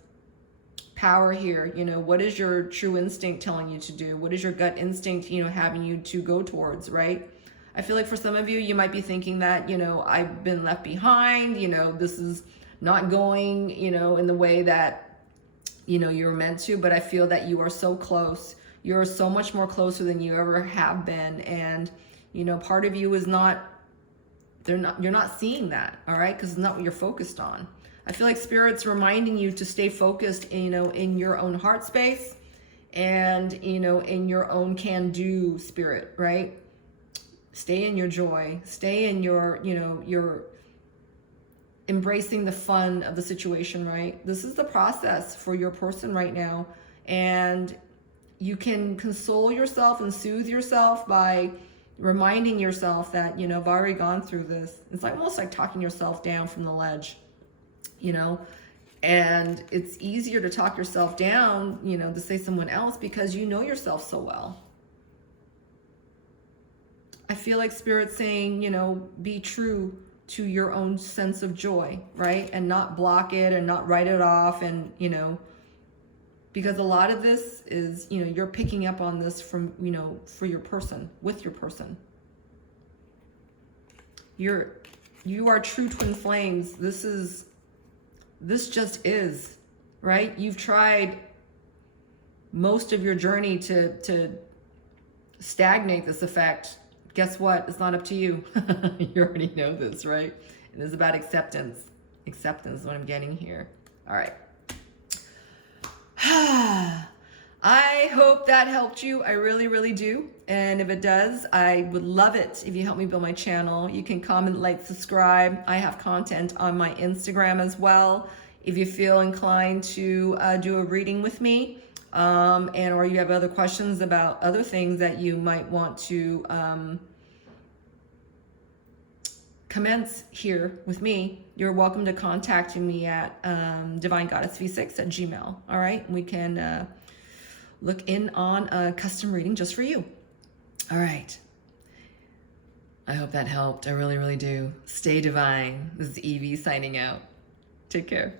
power here. You know, what is your true instinct telling you to do? What is your gut instinct, you know, having you to go towards, right? I feel like for some of you, you might be thinking that, you know, I've been left behind, you know, this is not going, you know, in the way that, you know, you're meant to, but I feel that you are so close. You're so much more closer than you ever have been. And, you know, part of you is not, you're not seeing that, all right? Because it's not what you're focused on. I feel like Spirit's reminding you to stay focused, you know, in your own heart space and, you know, in your own can-do spirit, right? Stay in your joy. Stay in your, you know, your embracing the fun of the situation, right? This is the process for your person right now. And you can console yourself and soothe yourself by reminding yourself that, you know, I've already gone through this. It's like almost like talking yourself down from the ledge. You know, and it's easier to talk yourself down, you know, to say someone else because you know yourself so well. I feel like Spirit's saying, you know, be true to your own sense of joy, right? And not block it and not write it off. And, you know, because a lot of this is, you know, you're picking up on this from, you know, for your person, with your person. You are true twin flames. This just is, right? You've tried most of your journey to stagnate this effect. Guess what? It's not up to you. You already know this, right? It is about acceptance. Acceptance is what I'm getting here. All right. I hope that helped you. I really, really do. And if it does, I would love it if you help me build my channel. You can comment, like, subscribe. I have content on my Instagram as well. If you feel inclined to do a reading with me, or you have other questions about other things that you might want to commence here with me, you're welcome to contact me at divinegoddessv6@gmail. All right, we can look in on a custom reading just for you. All right. I hope that helped. I really, really do. Stay divine. This is Evie signing out. Take care.